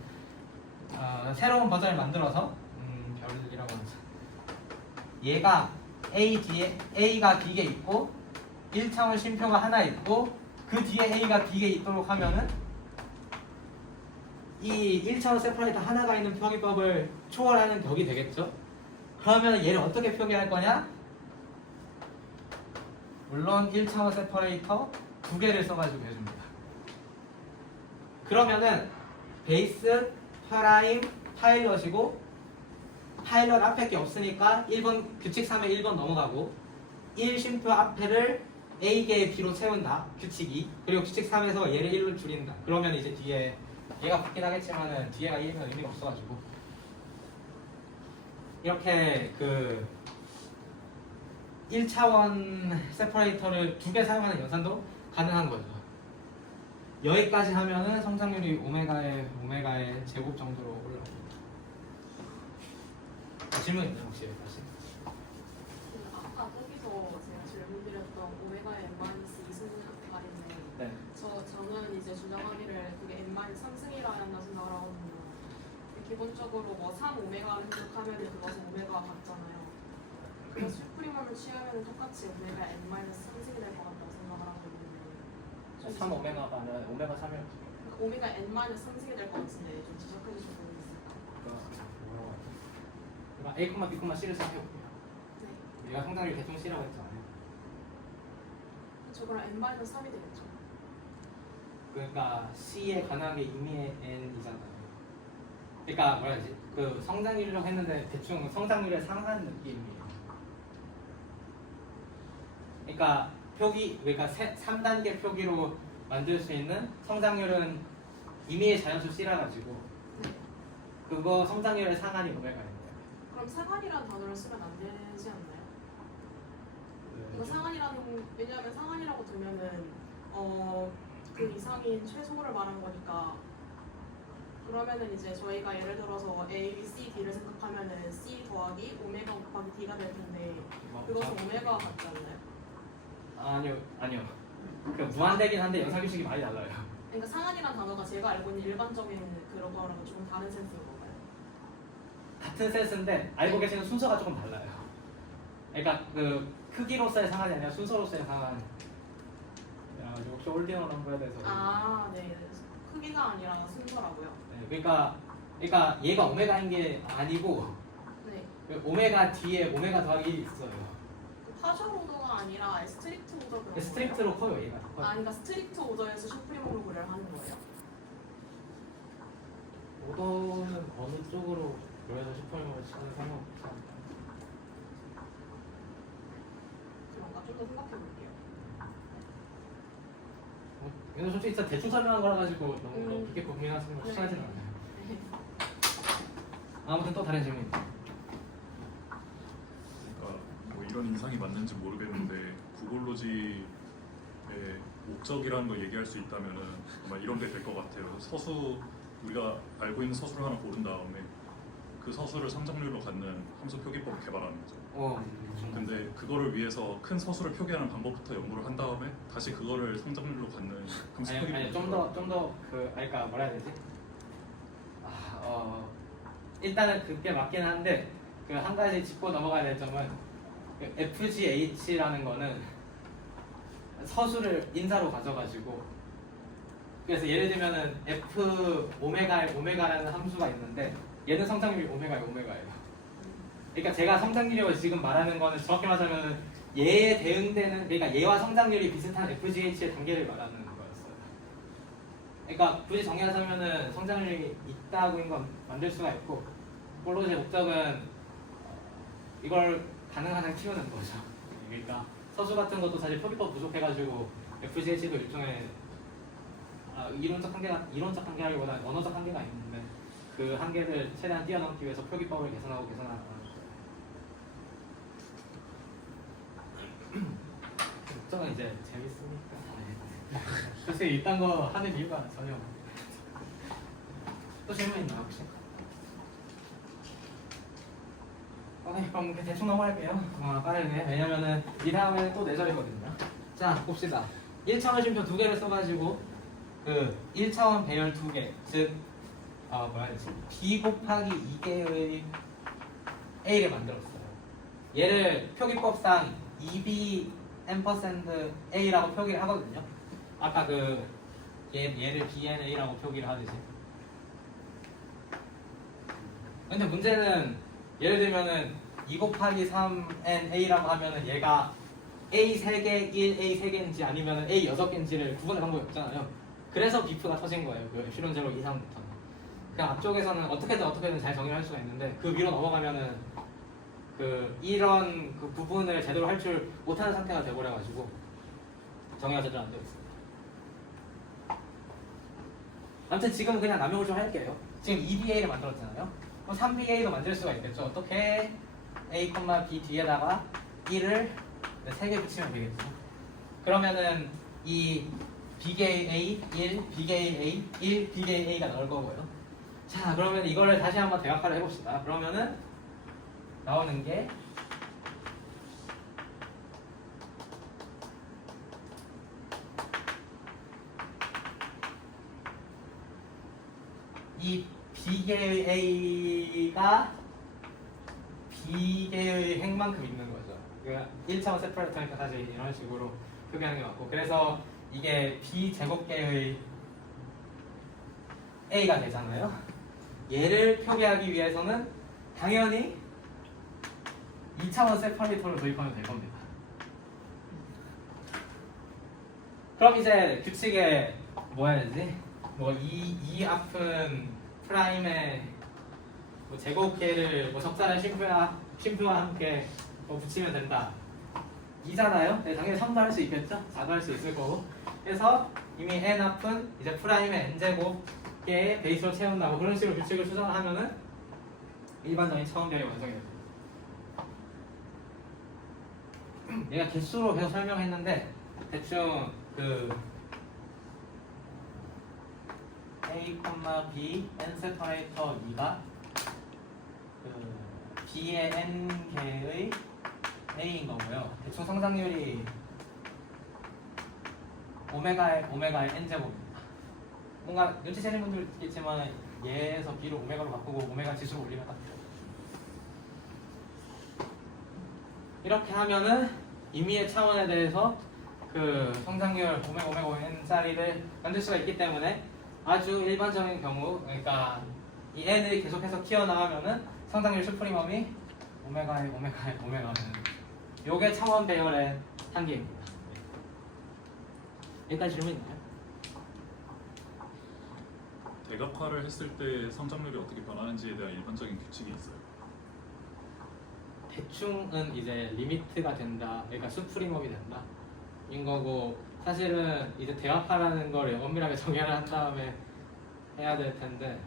새로운 버전을 만들어서 별이라고 하죠. 얘가 A가 B에 있고 1차원 쉼표가 하나 있고 그 뒤에 A가 B에 있도록 하면은 이 1차원 세퍼레이터 하나가 있는 표기법을 초월하는 격이 되겠죠? 그러면 얘를 어떻게 표기할 거냐? 물론 1차원 세퍼레이터 2개를 써가지고 해줍니다. 그러면은 베이스, 프라임, 파일럿이고 파일럿 앞에 게 없으니까 1번 규칙 3에 1번 넘어가고 1쉼표 앞에를 A개의 B로 채운다. 규칙 2. 그리고 규칙 3에서 얘를 1로 줄인다. 그러면 이제 뒤에 얘가 붙긴 하겠지만은 뒤에가 1이면 의미가 없어가지고 이렇게 그 1차원 세퍼레이터를 2개 사용하는 연산도 가능한 거죠. 여기까지 하면은 성장률이 오메가의 제곱 정도로 올라옵니다. 질문 있나요 혹시 여기까지? 아까 거기서 제가 질문드렸던 오메가의 n-2 승합발인데 네. 저는 이제 주장하기를 그게 n-3승이라는 생각을 하거든요. 기본적으로 뭐 3오메가를 생각하면 그것은 오메가가 같잖아요. 그래서 슈프림함을 취하면 똑같이 오메가 n-3승이 될 것 같다고 생각을 하거든요. 3 오메가가 아니라 오메가 3이었죠. 오메가 n-3승이 될 것 같은데 좀 지적해 주실 수 있을까요? 그러니까 A, B, C를 생각해볼게요. 네. 얘가 성장률 대충 C라고 했잖아요. 그렇죠. 그럼 n-3이 되겠죠. 그러니까 C에 가능하게 임의의 N이잖아요. 그러니까 뭐라 해야지? 그 성장률이라고 했는데 대충 성장률에 상한 느낌이에요. 그러니까 그러니까 3단계 표기로 만들 수 있는 성장률은 임의의 자연수 C라 가지고 네. 그거 성장률의 상한이 오메가입니다. 그럼 상한이라는 단어를 쓰면 안 되지 않나요? 이거 상한이라는 왜냐하면 상한이라고 두면은 그 이상인 최소를 말하는 거니까 그러면은 이제 저희가 예를 들어서 A, B, C, D를 생각하면은 C 더하기 오메가 곱하기 D가 될 텐데 그것은 오메가가 같지 않나요? 아니요. 그 무한대긴 한데 연산규칙이 많이 달라요. 그러니까 상한이라는 단어가 제가 알고 있는 일반적인 그런 거랑은 조금 다른 센스인 건가요? 같은 센스인데 알고 계시는 순서가 조금 달라요. 그러니까 그 크기로서의 상한이 아니라 순서로서의 상한. 야, 혹시 올디너 넘버에 대해서. 아, 네. 크기가 아니라 순서라고요. 네, 그러니까 얘가 오메가인 게 아니고 네. 그 오메가 뒤에 오메가 더하기 1이 있어요. 그 파셜 오더가 아니라 스트릭트 오더 그런 거예요? 스트릭트로 커요 얘가. 커요. 아, 그러니까 스트릭트 오더에서 슈프림으로 고려를 하는 거예요? 오더는 어느 쪽으로 그래서 슈퍼맨을 치는 상관없지 않나. 그런가? 좀 더 생각해 볼게요. 이건 솔직히 진짜 대충 설명한 거라 가지고 너무 깊게 고민하시는 걸 네. 추천하지는 않아요. 아무튼 또 다른 질문 있나요? 그러니까 뭐 이런 인상이 맞는지 모르겠는데 구글 로직의 목적이라는 걸 얘기할 수 있다면은 아마 이런 게 될 것 같아요. 우리가 알고 있는 서술을 하나 고른 다음에 그 서술을 성장률로 갖는 함수 표기법을 개발하는 거죠. 근데 그거를 위해서 큰 서술을 표기하는 방법부터 연구를 한 다음에 다시 그거를 성장률로 갖는 함수 표기법을 아니 좀더 그러니까 뭐라 해야 되지? 일단은 그게 맞긴 한데 그 한 가지 짚고 넘어가야 될 점은 그 FGH라는 거는 서술을 인사로 가져가지고 그래서 예를 들면은 F 오메가라는 함수가 있는데 얘는 성장률이 오메가예요. 그러니까 제가 성장률이라고 지금 말하는 거는 정확히 말하자면 얘에 대응되는 그러니까 얘와 성장률이 비슷한 FGH의 단계를 말하는 거였어요. 그러니까 굳이 정리하자면은 성장률이 있다고인 건 만들 수가 있고 폴로지의 목적은 이걸 가능한 한 키우는 거죠. 그러니까 서술 같은 것도 사실 표기법 부족해가지고 FGH도 일종의 이론적 한계라기보다는 언어적 한계가 있는데 그 한계를 최대한 뛰어넘기 위해서 표기법을 개선하는 거예요. 목적은 이제 재밌으니까. 글쎄 이딴 거 하는 이유가 전혀. 또 질문 있나요 혹시? 그럼 대충 넘어갈게요. 빠르게. 왜냐면은 이 다음에 또 내절이거든요. 자 봅시다. 1차원 쉼표 2개를 써가지고 그 1차원 배열 2개 즉 뭐라 해야 되지? B 곱하기 2개의 A를 만들었어요. 얘를 표기법상 2B %A라고 표기를 하거든요. 아까 얘를 BNA라고 표기를 하듯이. 근데 문제는 예를 들면은 2 곱하기 3NA라고 하면은 얘가 A 3개, 1A 3개인지 아니면은 A 6개인지를 구분할 방법이 없잖아요. 그래서 비프가 터진 거예요. 그 엡실론 제로 이상부터는. 그냥 앞쪽에서는 어떻게든 잘 정의를 할 수가 있는데 그 위로 넘어가면은 이런 그 부분을 제대로 할 줄 못하는 상태가 돼버려가지고 정의가 제대로 안 되고 있습니다. 아무튼 지금은 그냥 남용을 좀 할게요. 지금 2BA를 만들었잖아요. 그럼 3BA도 만들 수가 있겠죠. 어떻게 A, B 뒤에다가 1을 3개 붙이면 되겠죠. 그러면은 이 BA 1, BA 1, BA A가 나올 거고요. 자, 그러면 이거를 다시 한번 대각화를 해봅시다. 그러면은 나오는 게 이 B계의 A가 B계의 행만큼 있는 거죠. 그러니까 1차원 세퍼레이터니까 사실 이런 식으로 표기하는 게 맞고, 그래서 이게 B제곱계의 A가 되잖아요. 얘를 표기하기 위해서는 당연히 2차원 세퍼레이터를 도입하면 될 겁니다. 그럼 이제 규칙에 뭐 해야 되지? 뭐 이 앞은 프라임의 뭐 제곱계를 뭐 적절한 쉼표와 함께 뭐 붙이면 된다. 2잖아요? 네, 당연히 3도 할 수 있겠죠? 4도 할 수 있을 거고. 그래서 이미 n 앞은 이제 프라임의 n제곱계의 베이스로 채운다고 그런 식으로 규칙을 추정하면은 일반적인 차원별이 완성이 됩니다. 얘가 개수로 계속 설명했는데 대충 A, B, n 세퍼레이터 2가 B의 n 개의 A인 거고요. 대충 성장률이 오메가의 n 제곱입니다. 뭔가 눈치채는 분들 있겠지만 얘에서 B를 오메가로 바꾸고 오메가 지수로 올리면 딱 돼요. 이렇게 하면은 임의의 차원에 대해서 성장률 오메가 n짜리를 만들 수가 있기 때문에 아주 일반적인 경우, 그러니까 이 n을 계속해서 키워나가면은 성장률 슈프리멈이 오메가의 오메가는 요게 차원 배열의 한계입니다. 여기까지 질문 있나요? 대각화를 했을 때 성장률이 어떻게 변하는지에 대한 일반적인 규칙이 있어요. 대충은 이제 리미트가 된다, 그러니까 슈프리멈이 된다 인 거고, 사실은 이제 대각화라는 걸 엄밀하게 정의를 한 다음에 해야 될 텐데,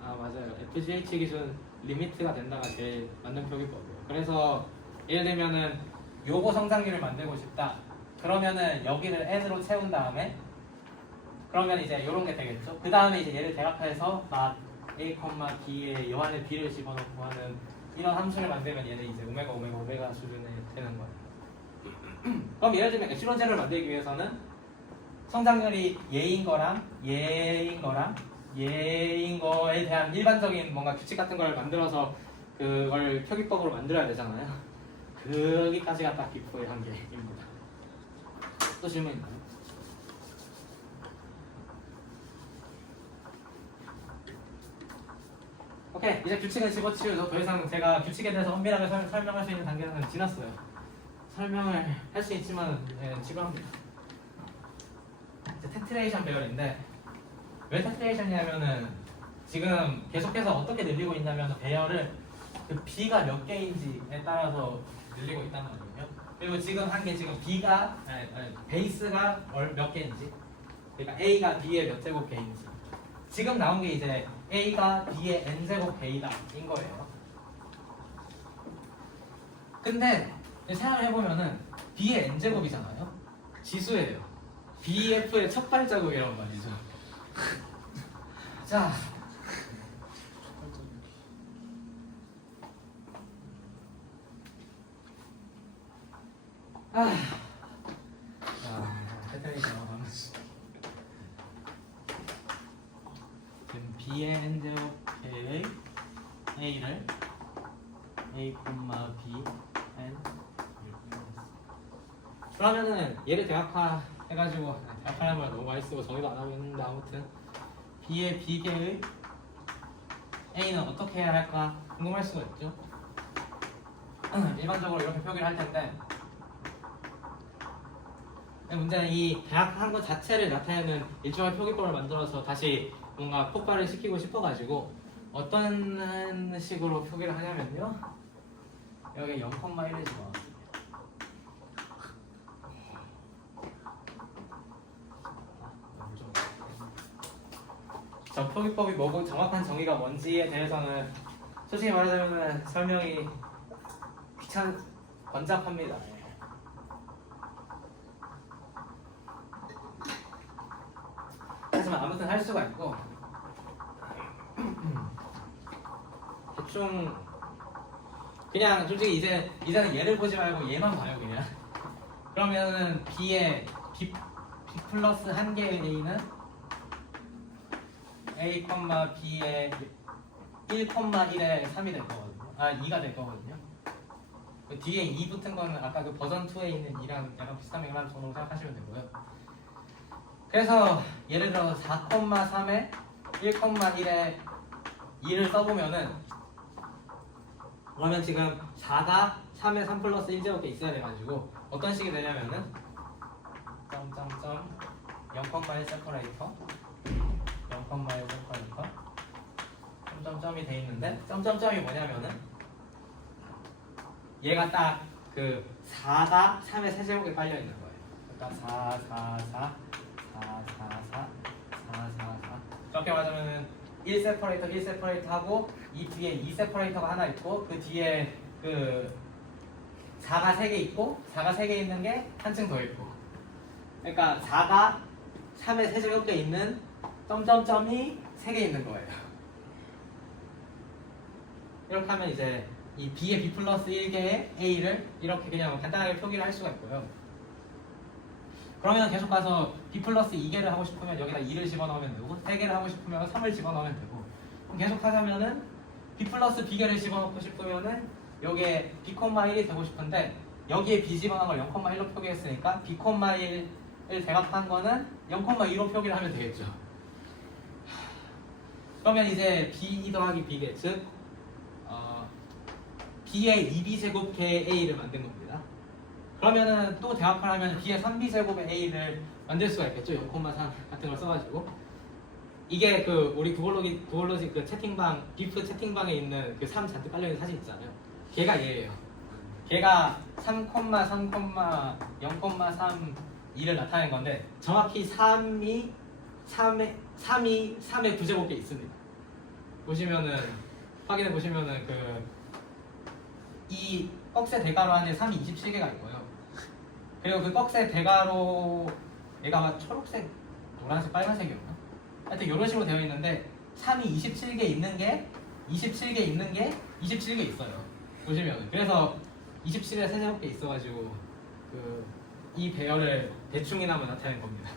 맞아요. FGH 기준 리미트가 된다가 제일 맞는 표기일 거고요. 그래서 예를 들면은 요거 성장률을 만들고 싶다. 그러면은 여기를 n으로 채운 다음에 그러면 이제 요런 게 되겠죠. 그 다음에 이제 얘를 대각화해서 막 A, B에 요 안에 B를 집어넣고 하는 이런 함수를 만들면 얘는 이제 오메가 수준에 되는 거예요. 그럼 예를 들면 엡실론 제로를 만들기 위해서는 성장률이 얘인 거랑 얘인 거에 대한 일반적인 뭔가 규칙 같은 걸 만들어서 그걸 표기법으로 만들어야 되잖아요. 거기까지가 딱 비프의 한계입니다. 또 질문 있나요? 오케이, 이제 규칙은 집어치우죠. 더 이상 제가 규칙에 대해서 엄밀하게 설명할 수 있는 단계는 지났어요. 설명을 할 수 있지만 지루합니다. 이제 테트레이션 배열인데, 왜 테트레이션이냐면은 지금 계속해서 어떻게 늘리고 있냐면 배열을 B가 몇 개인지에 따라서 늘리고 있다는 거거든요. 그리고 지금 한 게 지금 B가 베이스가 몇 개인지, 그러니까 A가 B의 몇 제곱 개인지, 지금 나온 게 이제 A가 B의 n제곱 B다 인 거예요. 근데 생각을 해보면은 B의 n제곱이잖아요. 지수예요. BF의 첫 발자국이란 말이죠. 자, 패턴이 나와가면서 지금 B의 n제곱 K의 A를 A, B, N 그러면은 얘를 대각화 해가지고, 대각화라는 말 너무 많이 쓰고 정의도 안 하고 있는데, 아무튼 B의 B계의 A는 어떻게 해야 할까 궁금할 수가 있죠. 일반적으로 이렇게 표기를 할 텐데, 문제는 이 대각화한 것 자체를 나타내는 일종의 표기법을 만들어서 다시 뭔가 폭발을 시키고 싶어가지고 어떤 식으로 표기를 하냐면요, 여기 0,1을 집어. 저 표기법이 뭐고 정확한 정의가 뭔지에 대해서는 솔직히 말하자면 설명이 번잡합니다. 하지만 아무튼 할 수가 있고 대충 그냥 솔직히 이제는 얘를 보지 말고 얘만 봐요 그냥. 그러면은 b 플러스 한 개의 a는 a, b의 1,1의 3이 될 거거든요. 2가 될 거거든요. 그 뒤에 2 붙은 거는 아까 그 버전 2에 있는 2랑 약간 비슷한 맥락 정도 생각하시면 되고요. 그래서 예를 들어 4,3에 1,1에 2를 써보면은 그러면 지금 4가 3에 3 플러스 1제곱이 있어야 돼가지고 어떤 식이 되냐면은 점점점 0,1 세퍼레이터 0,1 세퍼레이터 점점점이 돼 있는데 점점점이 뭐냐면은 얘가 딱 그 4가 3의 세제곱에 깔려 있는 거예요. 그러니까 4, 4, 4, 4, 4, 4, 4, 4, 4 이렇게 말하자면은 1 세퍼레이터 1 세퍼레이터 하고 이 뒤에 2 세퍼레이터가 하나 있고 그 뒤에 그 4가 3개 있고 4가 3개 있는 게 한층 더 있고 그러니까 4가 3의 세제곱에 있는 점점점이 3개 있는 거예요. 이렇게 하면 이제 이 b의 b 플러스 1개의 a를 이렇게 그냥 간단하게 표기를 할 수가 있고요. 그러면 계속 가서 b 플러스 2개를 하고 싶으면 여기다 2를 집어넣으면 되고 3개를 하고 싶으면 3을 집어넣으면 되고 그럼 계속 하자면은 b 플러스 b개를 집어넣고 싶으면은 여기에 b,1이 되고 싶은데 여기에 b 집어넣은 걸 0,1로 표기했으니까 b,1을 대각한 거는 0,2로 표기를 하면 되겠죠. 그러면 이제 b 더하기 b개 즉 b의 2b제곱계 a를 만든 겁니다. 그러면은 또 대합을 하면 b의 3b제곱의 a를 만들 수가 있겠죠. 0,3 같은 걸 써가지고 이게 그 우리 구글로지 그 채팅방 비프 채팅방에 있는 그 3 잔뜩 깔려있는 사진 있잖아요. 걔가 얘예요. 걔가 3,0,3을 나타낸 건데 정확히 3의 9제곱계 있습니다. 보시면은 확인해 보시면은 이 꺽쇠 대가로 안에 3이 27개가 있고요. 그리고 그 꺽쇠 대가로 얘가 막 초록색, 노란색, 빨간색이었나? 하여튼 이런 식으로 되어 있는데 3이 27개 있는 게 27개 있어요. 보시면 그래서 27에 세제곱계 있어가지고 이 배열을 대충이나마 나타낸 겁니다.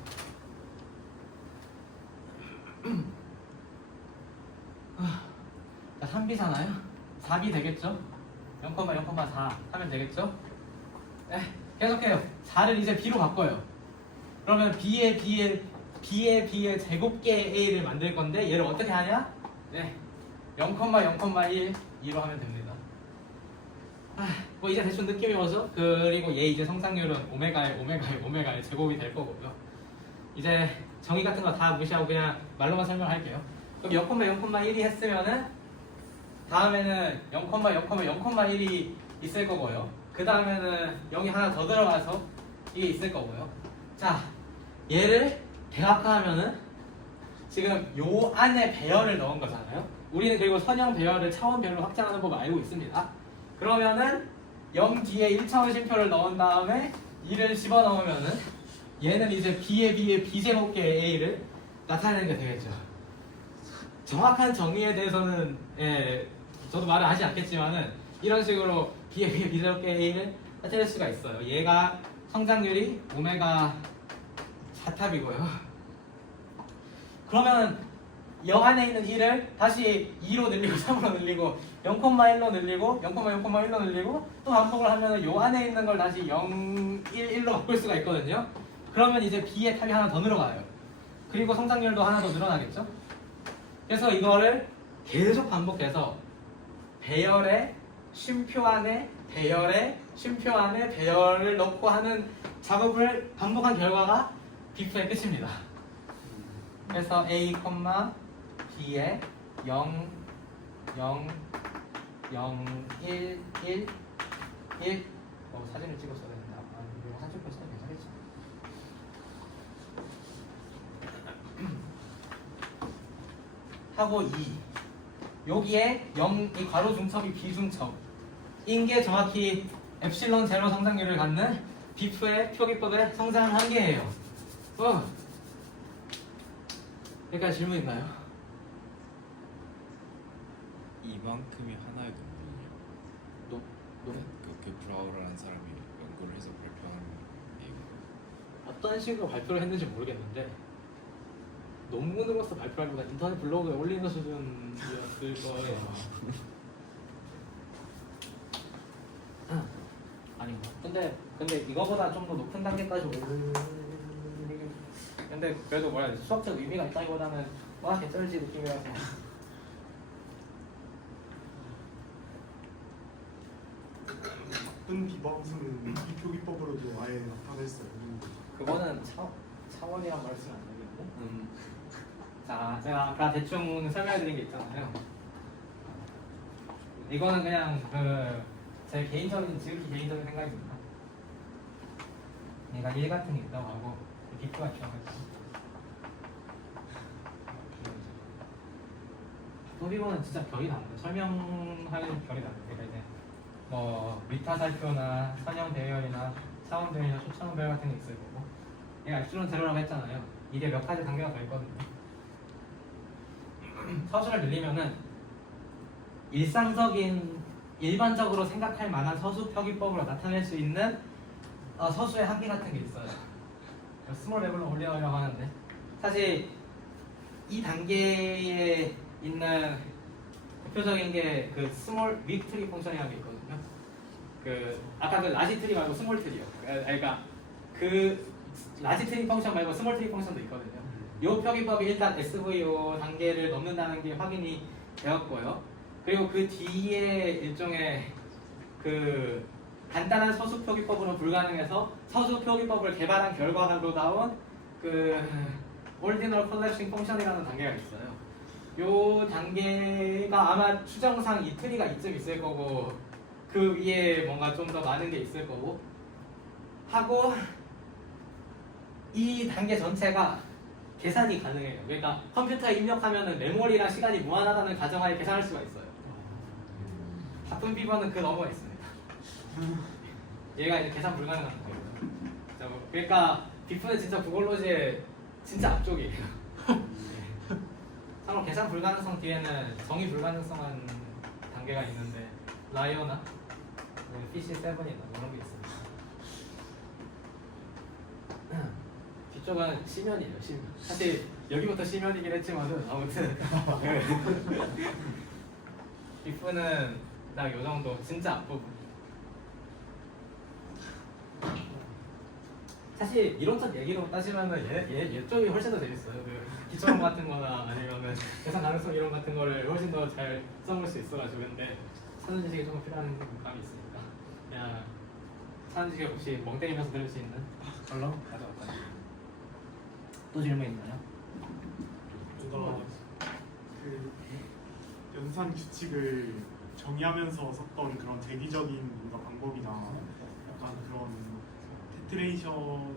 자, 3b잖아요. 4b 되겠죠? 0,0,4 하면 되겠죠? 네, 계속해요. 4를 이제 b로 바꿔요. 그러면 b의 제곱계 a를 만들 건데 얘를 어떻게 하냐? 네, 0,0,1 2로 하면 됩니다. 뭐 이제 대충 느낌이 오죠? 그리고 얘 이제 성상률은 오메가의 제곱이 될 거고요. 이제 정의 같은 거 다 무시하고 그냥 말로만 설명할게요. 그럼 0,1이 했으면은 다음에는 0,1이 있을 거고요. 그 다음에는 0이 하나 더 들어가서 이게 있을 거고요. 자, 얘를 대각화하면은 지금 요 안에 배열을 넣은 거잖아요. 우리는 그리고 선형 배열을 차원별로 확장하는 법을 알고 있습니다. 그러면은 0 뒤에 1차원 쉼표를 넣은 다음에 2를 집어넣으면은 얘는 이제 b의 b제곱계의 a를 나타내는 게 되겠죠. 정확한 정의에 대해서는 저도 말을 하지 않겠지만은 이런 식으로 b의 b제곱계의 a를 나타낼 수가 있어요. 얘가 성장률이 오메가 4탑이고요. 그러면 영 안에 있는 1을 다시 2로 늘리고 3으로 늘리고 0,1로 늘리고 0,0,1로 늘리고 또 반복을 하면 요 안에 있는 걸 다시 0, 1, 1로 바꿀 수가 있거든요. 그러면 이제 b의 탑이 하나 더 늘어가요. 그리고 성장률도 하나 더 늘어나겠죠. 그래서 이거를 계속 반복해서 배열의 쉼표 안에 배열을 넣고 하는 작업을 반복한 결과가 비프의 끝입니다. 그래서 a, b에 0, 0, 0, 1, 1 1 사진을 찍었어야 되는데 이거 사진 찍고 있어도 괜찮겠죠? 하고 2 여기에 0이 괄호 중첩이 비중첩인 게 정확히 엡실론 제로 성장률을 갖는 비프의 표기법의 성장 한계예요. 그러니까 질문인가요? 이만큼이 하나의 논문이에요. 논문? 그 브라우를 한 사람이 연구를 해서 발표한 얘기. 어떤 식으로 발표를 했는지 모르겠는데 논문으로서 발표하기보다 인터넷 블로그에 올리는 수준이었을 거예요. 아닌가? 근데 이거보다 좀 더 높은 단계까지 오르는 근데 그래도 뭐라 해야 되지? 수학적 의미가 있다기보다는 와 개쩔지 느낌이라서 나쁜 비범수는 이 표기법으로도 아예 나타낼 수 없는 거죠. 그거는 차원이란 말을 쓰면 안 되겠고 자 제가 아까 대충 설명해드린 게 있잖아요. 이거는 그냥 제 개인적인 지극히 개인적인 생각입니다. 얘가 1 같은 게 있다고 하고 비프가 있다고 소비고는 진짜 결이 다른데 설명하는 결이 다른데 그러니까 이제 뭐 위타살표나 선형 배열이나 차원 배열이나 초차원 배열 같은 게 있을 거고 얘가 엡실론 제로라고 했잖아요. 이게 몇 가지 단계가 더 있거든요. 서술을 늘리면은 일반적으로 생각할 만한 서수 표기법으로 나타낼 수 있는 서수의 한계 같은 게 있어요. 스몰 레벨로 올려가려고 하는데 사실 이 단계에 있는 대표적인 게 그 스몰 윗 트리 펑션이라는 게 있거든요. 그 아까 그 라지 트리 말고 스몰 트리요. 그러니까 그 라지 트리 펑션 말고 스몰 트리 펑션도 있거든요. 이 표기법이 일단 SVO 단계를 넘는다는 게 확인이 되었고요. 그리고 그 뒤에 일종의 그 간단한 서수 표기법으로 불가능해서 서수 표기법을 개발한 결과로 나온 그 ordinal collapsing function이라는 단계가 있어요. 요 단계가 아마 추정상 이 트리가 이쯤 있을 거고 그 위에 뭔가 좀 더 많은 게 있을 거고 하고 이 단계 전체가 계산이 가능해요. 그러니까 컴퓨터에 입력하면은 메모리랑 시간이 무한하다는 가정하에 계산할 수가 있어요. 바쁜 비번은 그 너머가 있습니다. 얘가 이제 계산 불가능한 거예요. 그러니까 비프는 진짜 구글로지의 진짜 앞쪽이에요. 참고로 계산 불가능성 뒤에는 정의 불가능성한 단계가 있는데 라이어나 PC7이나 그런 게 있습니다. 뒤쪽은 심연이에요. 심연. 사실 여기부터 심연이긴 했지만은 아무튼 비프는 딱 요 정도 진짜 앞부분. 사실 이론적 얘기로 따지면은 얘 쪽이 훨씬 더 재밌어요. 그 기초론 같은 거나 아니면은 계산 가능성 이론 같은 거를 훨씬 더 잘 써볼 수 있어가지고 근데 사전 지식이 조금 필요한 감이 있으니까 그냥 사전 지식 없이 멍 때리면서 들을 수 있는 걸로 가져왔다. 또 질문 있나요? 뭔가 그 연산 규칙을 정의하면서 썼던 그런 대비적인 뭔가 방법이나 약간 그런 테트레이션이나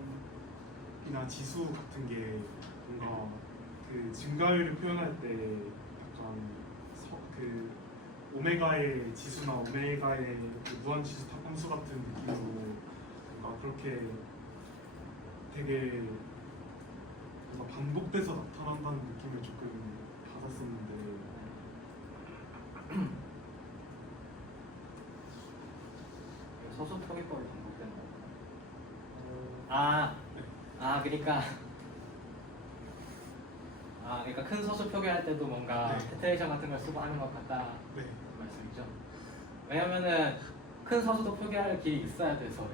지수 같은 게 뭔가 그 증가율을 표현할 때 약간 그 오메가의 지수나 오메가의 그 무한지수 탑함수 같은 느낌으로 뭔가 그렇게 되게 뭔가 반복돼서 나타난다는 느낌을 조금 받았었는데 서수 표기법이 반복된다. 그러니까 큰 서수 표기할 때도 뭔가 네. 테트레이션 같은 걸 쓰고 하는 것 같다 네. 말씀이죠. 왜냐면은 큰 서수도 표기할 길이 있어야 돼서요.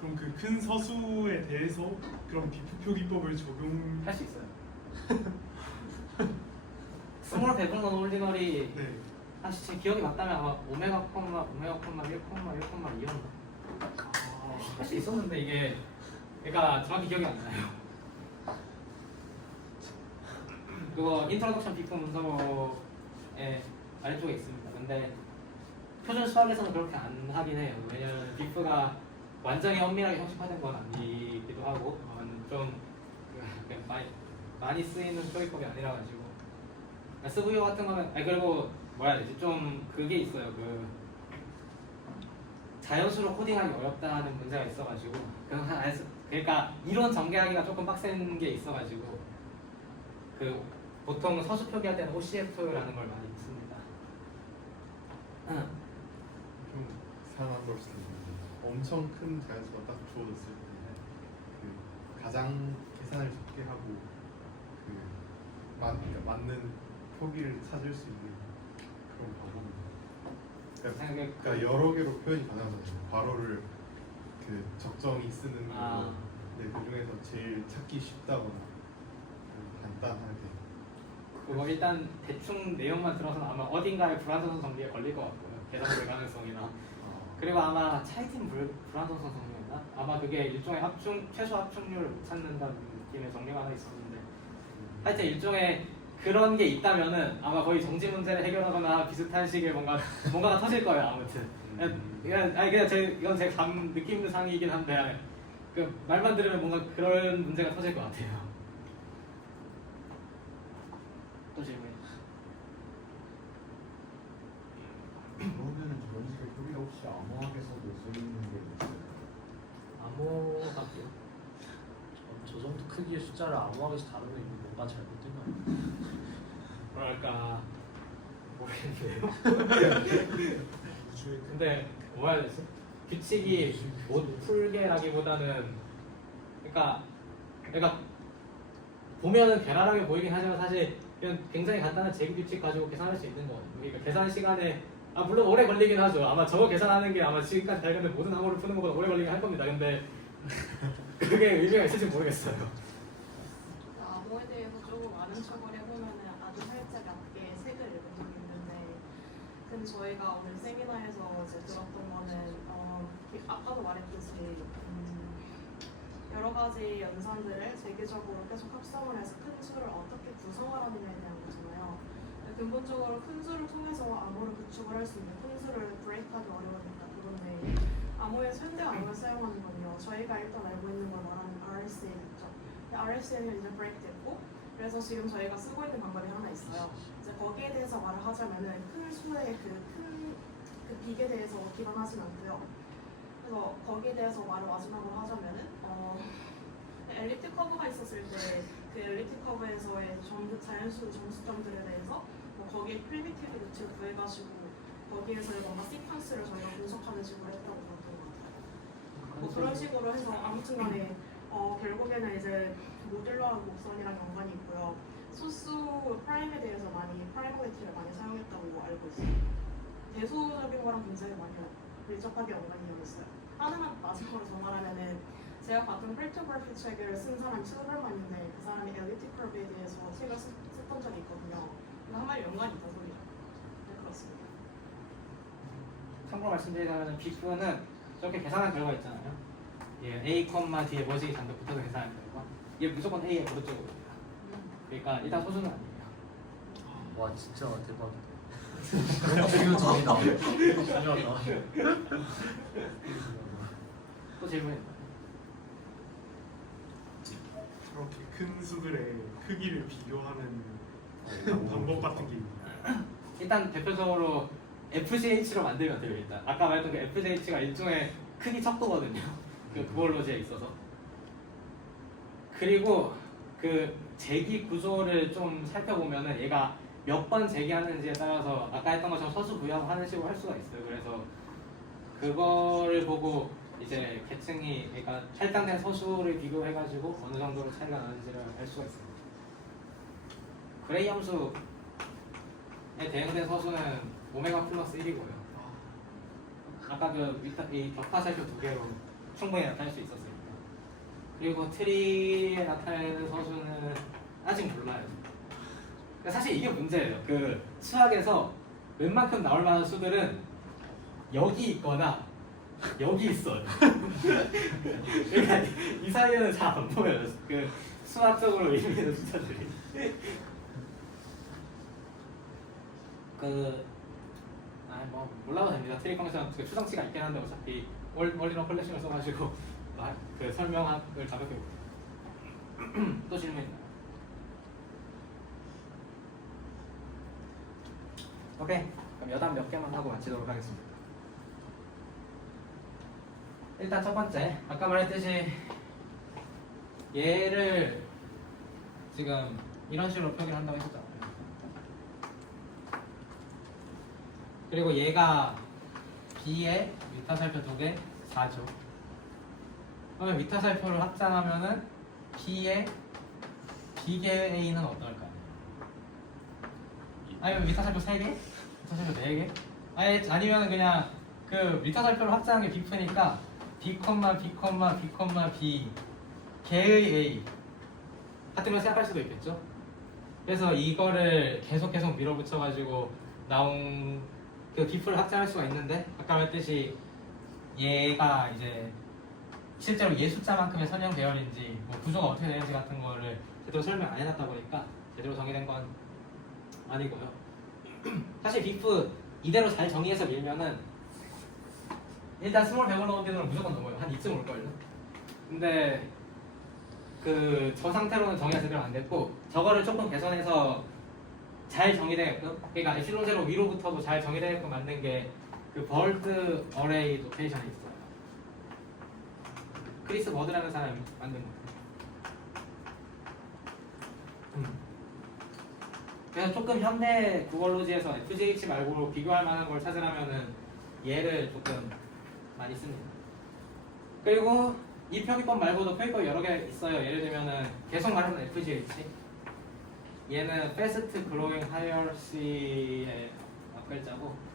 그럼 그 큰 서수에 대해서 그런 비프 표기법을 적용할 할 수 있어요. 스몰 베블런 올디너리 네. 사실 기억이 맞다면 아마 오메가 1,2였나 할 수 있었는데 이게 그러니까 정확히 기억이 안 나요. 그거 인트로덕션 비프 문서에 아래쪽에 있습니다. 근데 표준 수학에서는 그렇게 안 하긴 해요. 왜냐면 빅프가 완전히 엄밀하게 형식화된 건 아니기도 하고 좀 많이 쓰이는 표기법이 아니라 가지고 SVO 같은 거는 그리고 뭐라 해야 되지 좀 그게 있어요. 그 자연수로 코딩하기 어렵다는 문제가 있어가지고 그러니까 이론 전개하기가 조금 빡센 게 있어가지고 그 보통 서술 표기할 때는 OCF라는 걸 많이 씁니다. 좀 이상한 걸 수도 있는데 엄청 큰 자연수가 딱 주어졌을 때 그 가장 계산을 적게 하고 그러니까 맞는 표기를 찾을 수 있는 그런 방법이 그러니까 여러 개로 표현이 가능하잖아요. 괄호를 그 적정히 쓰는 거 근데 그 중에서 제일 찾기 쉽다거나 간단하게 그거 일단 대충 내용만 들어서는 아마 어딘가에 불완전성 정리에 걸릴 것 같고요. 계산 불가능성이나 그리고 아마 차이팀 불완전성 정리였나? 아마 그게 일종의 최소 합충률 찾는다는 느낌의 정리가 하나 있었는데 하여튼 일종의 그런 게 있다면은 아마 거의 정지 문제를 해결하거나 비슷한 식의 뭔가가 터질 거예요. 아무튼 이건 제 느낌 상이긴 한데 그 말만 들으면 뭔가 그런 문제가 터질 것 같아요. 또 질문. 그러면은 저런 식의 표기가 혹시 암호학에서도 쓰이는 게 있어요? 암호학이요? 저 정도 크기의 숫자를 암호학에서 다루면 이거 뭔가 잘못된 거 아니에요? 뭐랄까 모르겠는데요. 근데 뭐라 해야 되지? 규칙이 못 풀게라기보다는 그러니까 보면은 괴랄하게 보이긴 하지만 사실 그냥 굉장히 간단한 제기 규칙 가지고 계산할 수 있는 거예요. 그러니까 계산 시간에 물론 오래 걸리긴 하죠. 아마 저거 계산하는 게 아마 지금까지 발견된 모든 암호를 푸는 것보다 오래 걸리긴 할 겁니다. 근데 그게 의미가 있을지 모르겠어요. 암호에 대해서 조금 아는 척을 해보면은 아주 살짝 얕게 책을 읽은 적이 있는데 근데 저희가 오늘 세미나에서 이제 들었던 거는 아까도 말했듯이 여러 가지 연산들을 제기적으로 계속 합성을 해서 큰 수를 어떻게 구성하느냐에 대한 거잖아요. 근본적으로 큰 수를 통해서 암호를 구축을 할 수 있는 큰 수를 브레이크하기 어려우니까 그런데 암호의 현대 암호를 사용하는 건요. 저희가 일단 알고 있는 걸 말하는 RSA 있죠. RSA는 이제 브레이크 됐고 그래서 지금 저희가 쓰고 있는 방법이 하나 있어요. 이제 거기에 대해서 말을 하자면은 큰 수의 그 빅에 대해서 기반하진 않고요. 그래서 거기에 대해서 말을 마지막으로 하자면은 엘리프틱 커브가 있었을 때 그 엘리프틱 커브에서의 자연수 점수점들에 대해서 거기에 프리미티브 루트를 구해가지고 거기에서의 뭔가 시퀀스를 저희가 분석하는 식으로 했다고 봤던 것 같아요. 뭐 그런 식으로 해서 아무튼간에 결국에는 이제 모듈러한 곡선이랑 연관이 있고요. 소수 프라임에 대해서 프라이머리티를 많이 사용했다고 알고 있어요. 대소적인 거랑 굉장히 많이 밀접하게 연관이 되어 있어요. 하나만 마지막으로 더 말하면은 제가 봤던 크립토그래피 책을 쓴 사람이 슈퍼만인데 그 사람이 엘리프틱 커브에 대해서 책을 썼던 적이 있거든요. 근데 한 마리 연관이 있던 소리죠. 네, 그렇습니다. 참고로 말씀드리자면 빅프는 저렇게 계산한 결과 있잖아요. 예, A, 뒤에 머지기 단독 붙어서 계산한 결과 이게 무조건 A의 오른쪽입니다. 그러니까 일단 소수는 아니에요. 와 진짜 대박이다. 지금 정이다. 중요하다. 또 질문해. 그렇게 큰 수들의 크기를 비교하는 방법 같은 게 있나요? 일단 대표적으로 FGH로 만들면 돼요. 일단 아까 말했던 그 FGH가 일종의 크기 척도거든요. 그 구볼로지에 있어서. 그리고 그 제기 구조를 좀 살펴보면은 얘가 몇 번 제기하는지에 따라서 아까 했던 것처럼 서수 부여하고 하는 식으로 할 수가 있어요. 그래서 그거를 보고 이제 계층이 그러니까 할당된 서수를 비교해가지고 어느 정도로 차이가 나는지를 알 수가 있습니다. 그레이 함수에 대응된 서수는 오메가 플러스 1이고요. 아까 이 격파살표 두 개로 충분히 나타낼 수 있었습니다. 그리고 트리에 나타내는 서수는 아직 몰라요. 사실 이게 문제예요. 그 수학에서 웬만큼 나올 만한 수들은 여기 있거나 여기 있어요. 그러니까 이 사이에는 잘 안 보여요. 그 수학적으로 의미 있는 숫자들이. 뭐 몰라도 됩니다. 트리 펑션 그 추정치가 있긴 한데 어차피 올리너 컬렉션을 써가지고 그 설명을 가볍게 볼게요. 또 질문 있나요? 오케이, 그럼 여담 몇 개만 하고 마치도록 하겠습니다. 일단 첫 번째, 아까 말했듯이 얘를 지금 이런 식으로 표기를 한다고 했었잖아요. 그리고 얘가 B의 위타살표 2개 4죠. 그러면 위타살표를 확장하면은 B의 B개의 A는 어떨까요? 아니면 위타살표 3개? 위타살표 4개? 아니면 그냥 그 위타살표를 확장한 게 B프니까 B, B, 개의 A 같은 걸 생각할 수도 있겠죠? 그래서 이거를 계속 밀어붙여가지고 나온 그 B프를 확장할 수가 있는데 아까 말했듯이 얘가 이제 실제로 얘 숫자만큼의 선형 배열인지 뭐 구조가 어떻게 되는지 같은 거를 제대로 설명 안 해놨다 보니까 제대로 정의된 건 아니고요. 사실 비프 이대로 잘 정의해서 밀면은 일단 스몰 백월라운딩으로 무조건 넘어요. 한 이쯤 올걸요. 근데 저 상태로는 정의가 제대로 안 됐고 저거를 조금 개선해서 잘 정의되게끔, 그러니까 에플론 제로 위로부터도 잘 정의되게끔 만든 게 그 벌드 어레이 노테이션이 있어요. 크리스 버드라는 사람이 만든 거예요. 그래서 조금 현대 구글로지에서 FGH 말고 비교할 만한 걸 찾으려면은 얘를 조금 많이 씁니다. 그리고 이 표기법 말고도 표기법 여러 개 있어요. 예를 들면은 계속 말하는 FGH, 얘는 Fast Growing Hierarchy의 앞글자고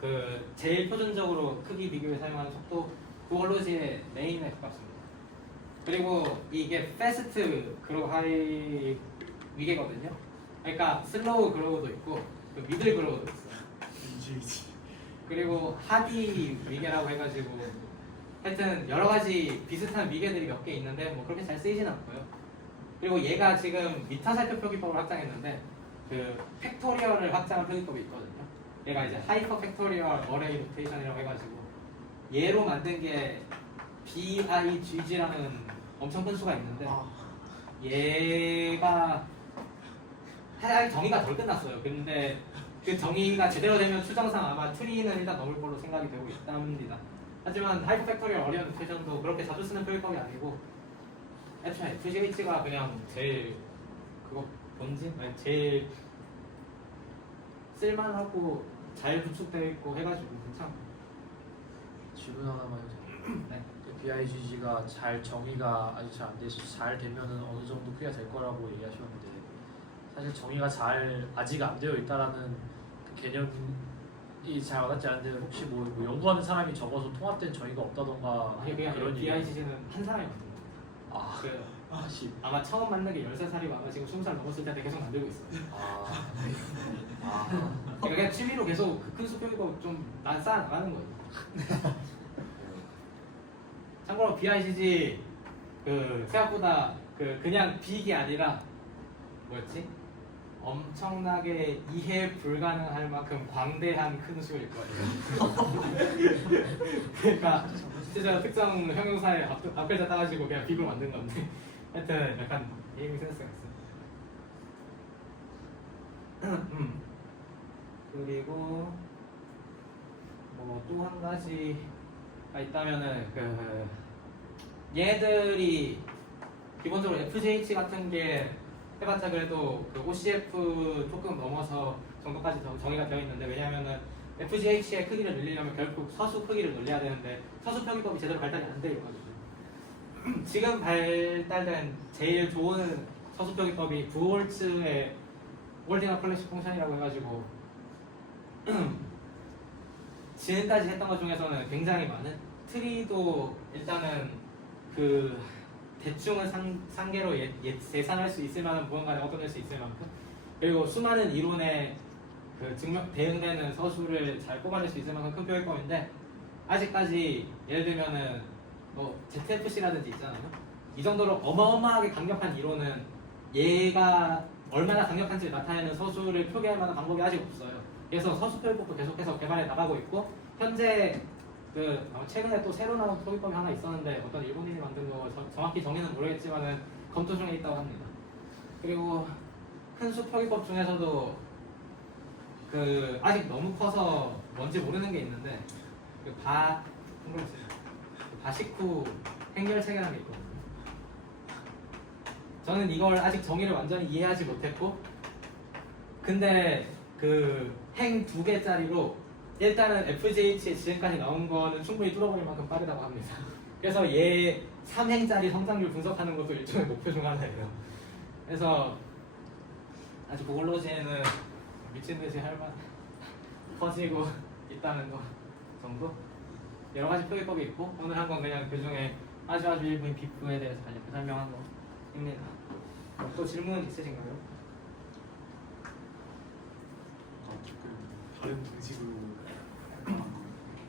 그 제일 표준적으로 크기 비교에 사용하는 속도 구글로지의 메인에 가깝습니다. 그리고 이게 Fast Grow High 위계거든요. 그러니까 슬로우 그로우도 있고 그 미들 그로우도 있어요. 그리고 하디 위계라고 해가지고 하여튼 여러 가지 비슷한 위계들이 몇 개 있는데 뭐 그렇게 잘 쓰이진 않고요. 그리고 얘가 지금 미타살표 표기법을 확장했는데 그 팩토리얼을 확장한 표기법이 있거든요. 얘가 이제 하이퍼 팩토리얼 어레이 노테이션이라고 해가지고 얘로 만든 게 BIGG라는 엄청 큰 수가 있는데 얘가 사실 정의가 덜 끝났어요. 근데 그 정의가 제대로 되면 추정상 아마 트리는 일단 넘을 걸로 생각이 되고 있답니다. 하지만 하이퍼 팩토리얼 어리언 노테이션도 그렇게 자주 쓰는 표기법이 아니고 애초에 FGH가 그냥 제일 그거 본진? 아니 제일 쓸만하고 잘 구축되어 있고 해가지고 괜찮아요. 질문 하나만 해도 돼요? 네. BIGG가 잘 정의가 아직 잘 안 돼서 잘 되면은 어느 정도 크기가 될 거라고 얘기하셨는데 사실 정의가 아직 안 되어 있다라는 그 개념이 잘 와닿지 않는데 혹시 뭐 연구하는 사람이 적어서 통합된 정의가 없다던가 아니 그냥 그런 BIGG는 한 사람이 만든 거예요. 아마 처음 만든 게 13살이고 아마 지금 20살 넘었을 때 계속 만들고 있어요. 그러니까 그냥 취미로 계속 그 큰 수표기법 좀 쌓아 나가는 거예요. 참고로 BIGG 생각보다 그냥 빅이 아니라 뭐였지? 엄청나게 이해 불가능할 만큼 광대한 큰 수일 거예요. 그러니까 진짜 특정 형용사의 앞글자 따가지고 그냥 빅을 만든 건데 하여튼 약간 게이밍 센스가 있어요. 그리고 뭐 또 한 가지가 있다면은 얘네들이 기본적으로 FGH 같은 게 해봤자 그래도 그 OCF 조금 넘어서 정도까지 정의가 되어 있는데 왜냐하면은 FGH의 크기를 늘리려면 결국 서수 크기를 늘려야 되는데 서수 표기법이 제대로 발달이 안 되어 있거든요. 지금 발달된 제일 좋은 서수 표기법이 9V의 올디너 컬렉션 펑션이라고 해가지고 지금까지 했던 것 중에서는 굉장히 많은 트리도 일단은 대충은 상계로 계산할 수 있을 만한 무언가를 얻어낼 수 있을 만큼 그리고 수많은 이론에 대응되는 서술을 잘 뽑아낼 수 있을 만큼 큰 표기법인데 아직까지 예를 들면은 뭐 ZFC라든지 있잖아요. 이 정도로 어마어마하게 강력한 이론은 얘가 얼마나 강력한지를 나타내는 서술을 표기할 만한 방법이 아직 없어요. 그래서 서수 표기법도 계속해서 개발해 나가고 있고 현재 최근에 또 새로 나온 표기법이 하나 있었는데 어떤 일본인이 만든 거 정확히 정의는 모르겠지만은 검토 중에 있다고 합니다. 그리고 큰 수 표기법 중에서도 아직 너무 커서 뭔지 모르는 게 있는데 바시쿠 행렬체계라는 게 있거든요. 저는 이걸 아직 정의를 완전히 이해하지 못했고 근데 행 2개짜리로 일단은 FJH에 지금까지 나온 거는 충분히 뚫어버릴 만큼 빠르다고 합니다. 그래서 얘 3행짜리 성장률 분석하는 것도 일종의 목표 중 하나예요. 그래서 아직 고글로지에는 미친듯이 할만 커지고 있다는 거 정도? 여러 가지 표기법이 있고 오늘 한 건 그냥 그 중에 아주 일부인 비프에 대해서 간략히 설명한 거입니다. 또 질문 있으신가요? 조금 다른 방식으로 약간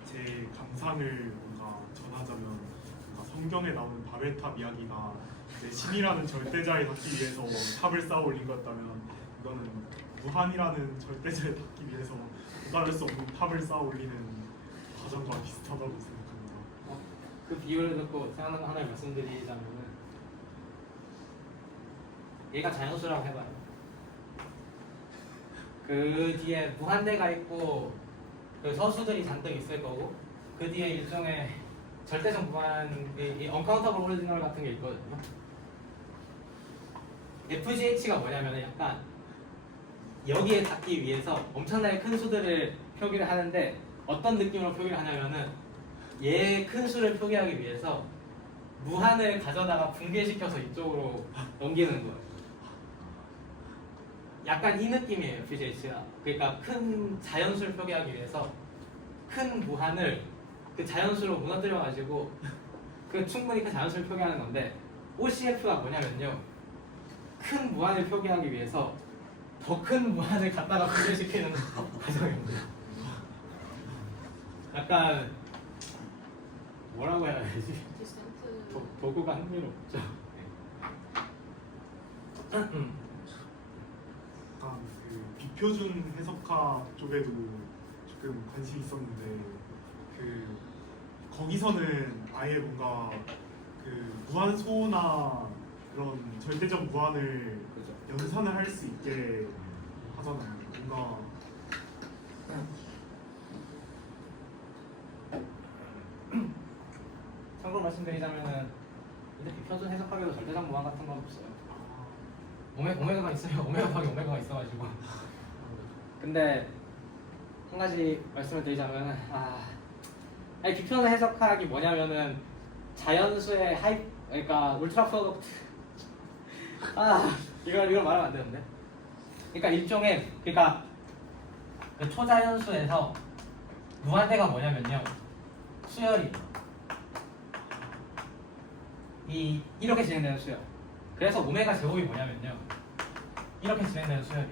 제 감상을 뭔가 전하자면 뭔가 성경에 나오는 바벨탑 이야기가 이제 신이라는 절대자에 닿기 위해서 탑을 쌓아 올린 거였다면 이거는 무한이라는 절대자에 닿기 위해서 도달할 수 없는 탑을 쌓아 올리는 과정과 비슷하다고 생각합니다. 그 비유를 듣고 생각나는 거 하나를 말씀드리자면은 얘가 자연수라고 해봐요. 그 뒤에 무한대가 있고 서수들이 잔뜩 있을 거고 그 뒤에 일종의 절대적 무한 이 언카운터블 오리지널 같은 게 있거든요. FGH가 뭐냐면 약간 여기에 닿기 위해서 엄청나게 큰 수들을 표기를 하는데 어떤 느낌으로 표기를 하냐면은 얘 큰 수를 표기하기 위해서 무한을 가져다가 붕괴시켜서 이쪽으로 넘기는 거예요. 약간 이 느낌이에요, FGH가. 그러니까 큰 자연수를 표기하기 위해서 큰 무한을 그 자연수로 무너뜨려가지고 충분히 큰 자연수를 표기하는 건데 OCF가 뭐냐면요. 큰 무한을 표기하기 위해서 더 큰 무한을 갖다가 붕괴시키는 과정입니다. 약간 뭐라고 해야 되지? 디스턴트 도구가 흥미롭죠. 약간 비표준 해석가 쪽에도 조금 관심이 있었는데 거기서는 아예 뭔가 무한소나 그런 절대적 무한을 연산을 할 수 있게 하잖아요. 뭔가 참고로 말씀드리자면은 근데 비표준 해석하기도 절대적 무한 같은 건 없어요. 오메가가 있어요. 오메가 더하기 오메가가 있어가지고. 근데 한 가지 말씀을 드리자면 아니 비표준 해석하기 뭐냐면은 자연수의 그러니까 울트라 프로덕트 이걸 말하면 안 되는데. 그러니까 일종의 그 초자연수에서 무한대가 뭐냐면요. 수열이에요. 이렇게 진행되는 수열. 그래서 오메가 제곱이 뭐냐면요. 이렇게 진행되는 수열이에요.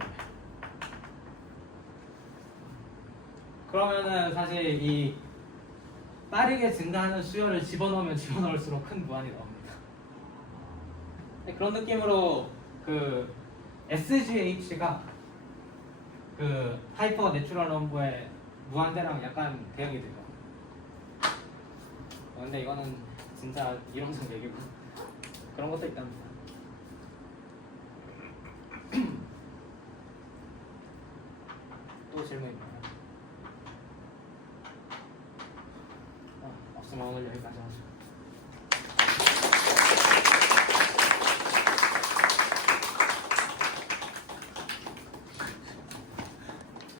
그러면은 사실 이 빠르게 증가하는 수열을 집어넣으면 집어넣을수록 큰 무한이 나옵니다. 그런 느낌으로 SGH가 하이퍼 내추럴 넘버의 무한대랑 약간 대응이 돼요. 근데 이거는 진짜 이론적 얘기고 그런 것도 있답니다. 또 질문 있나요? 없으면 오늘 여기까지 하죠.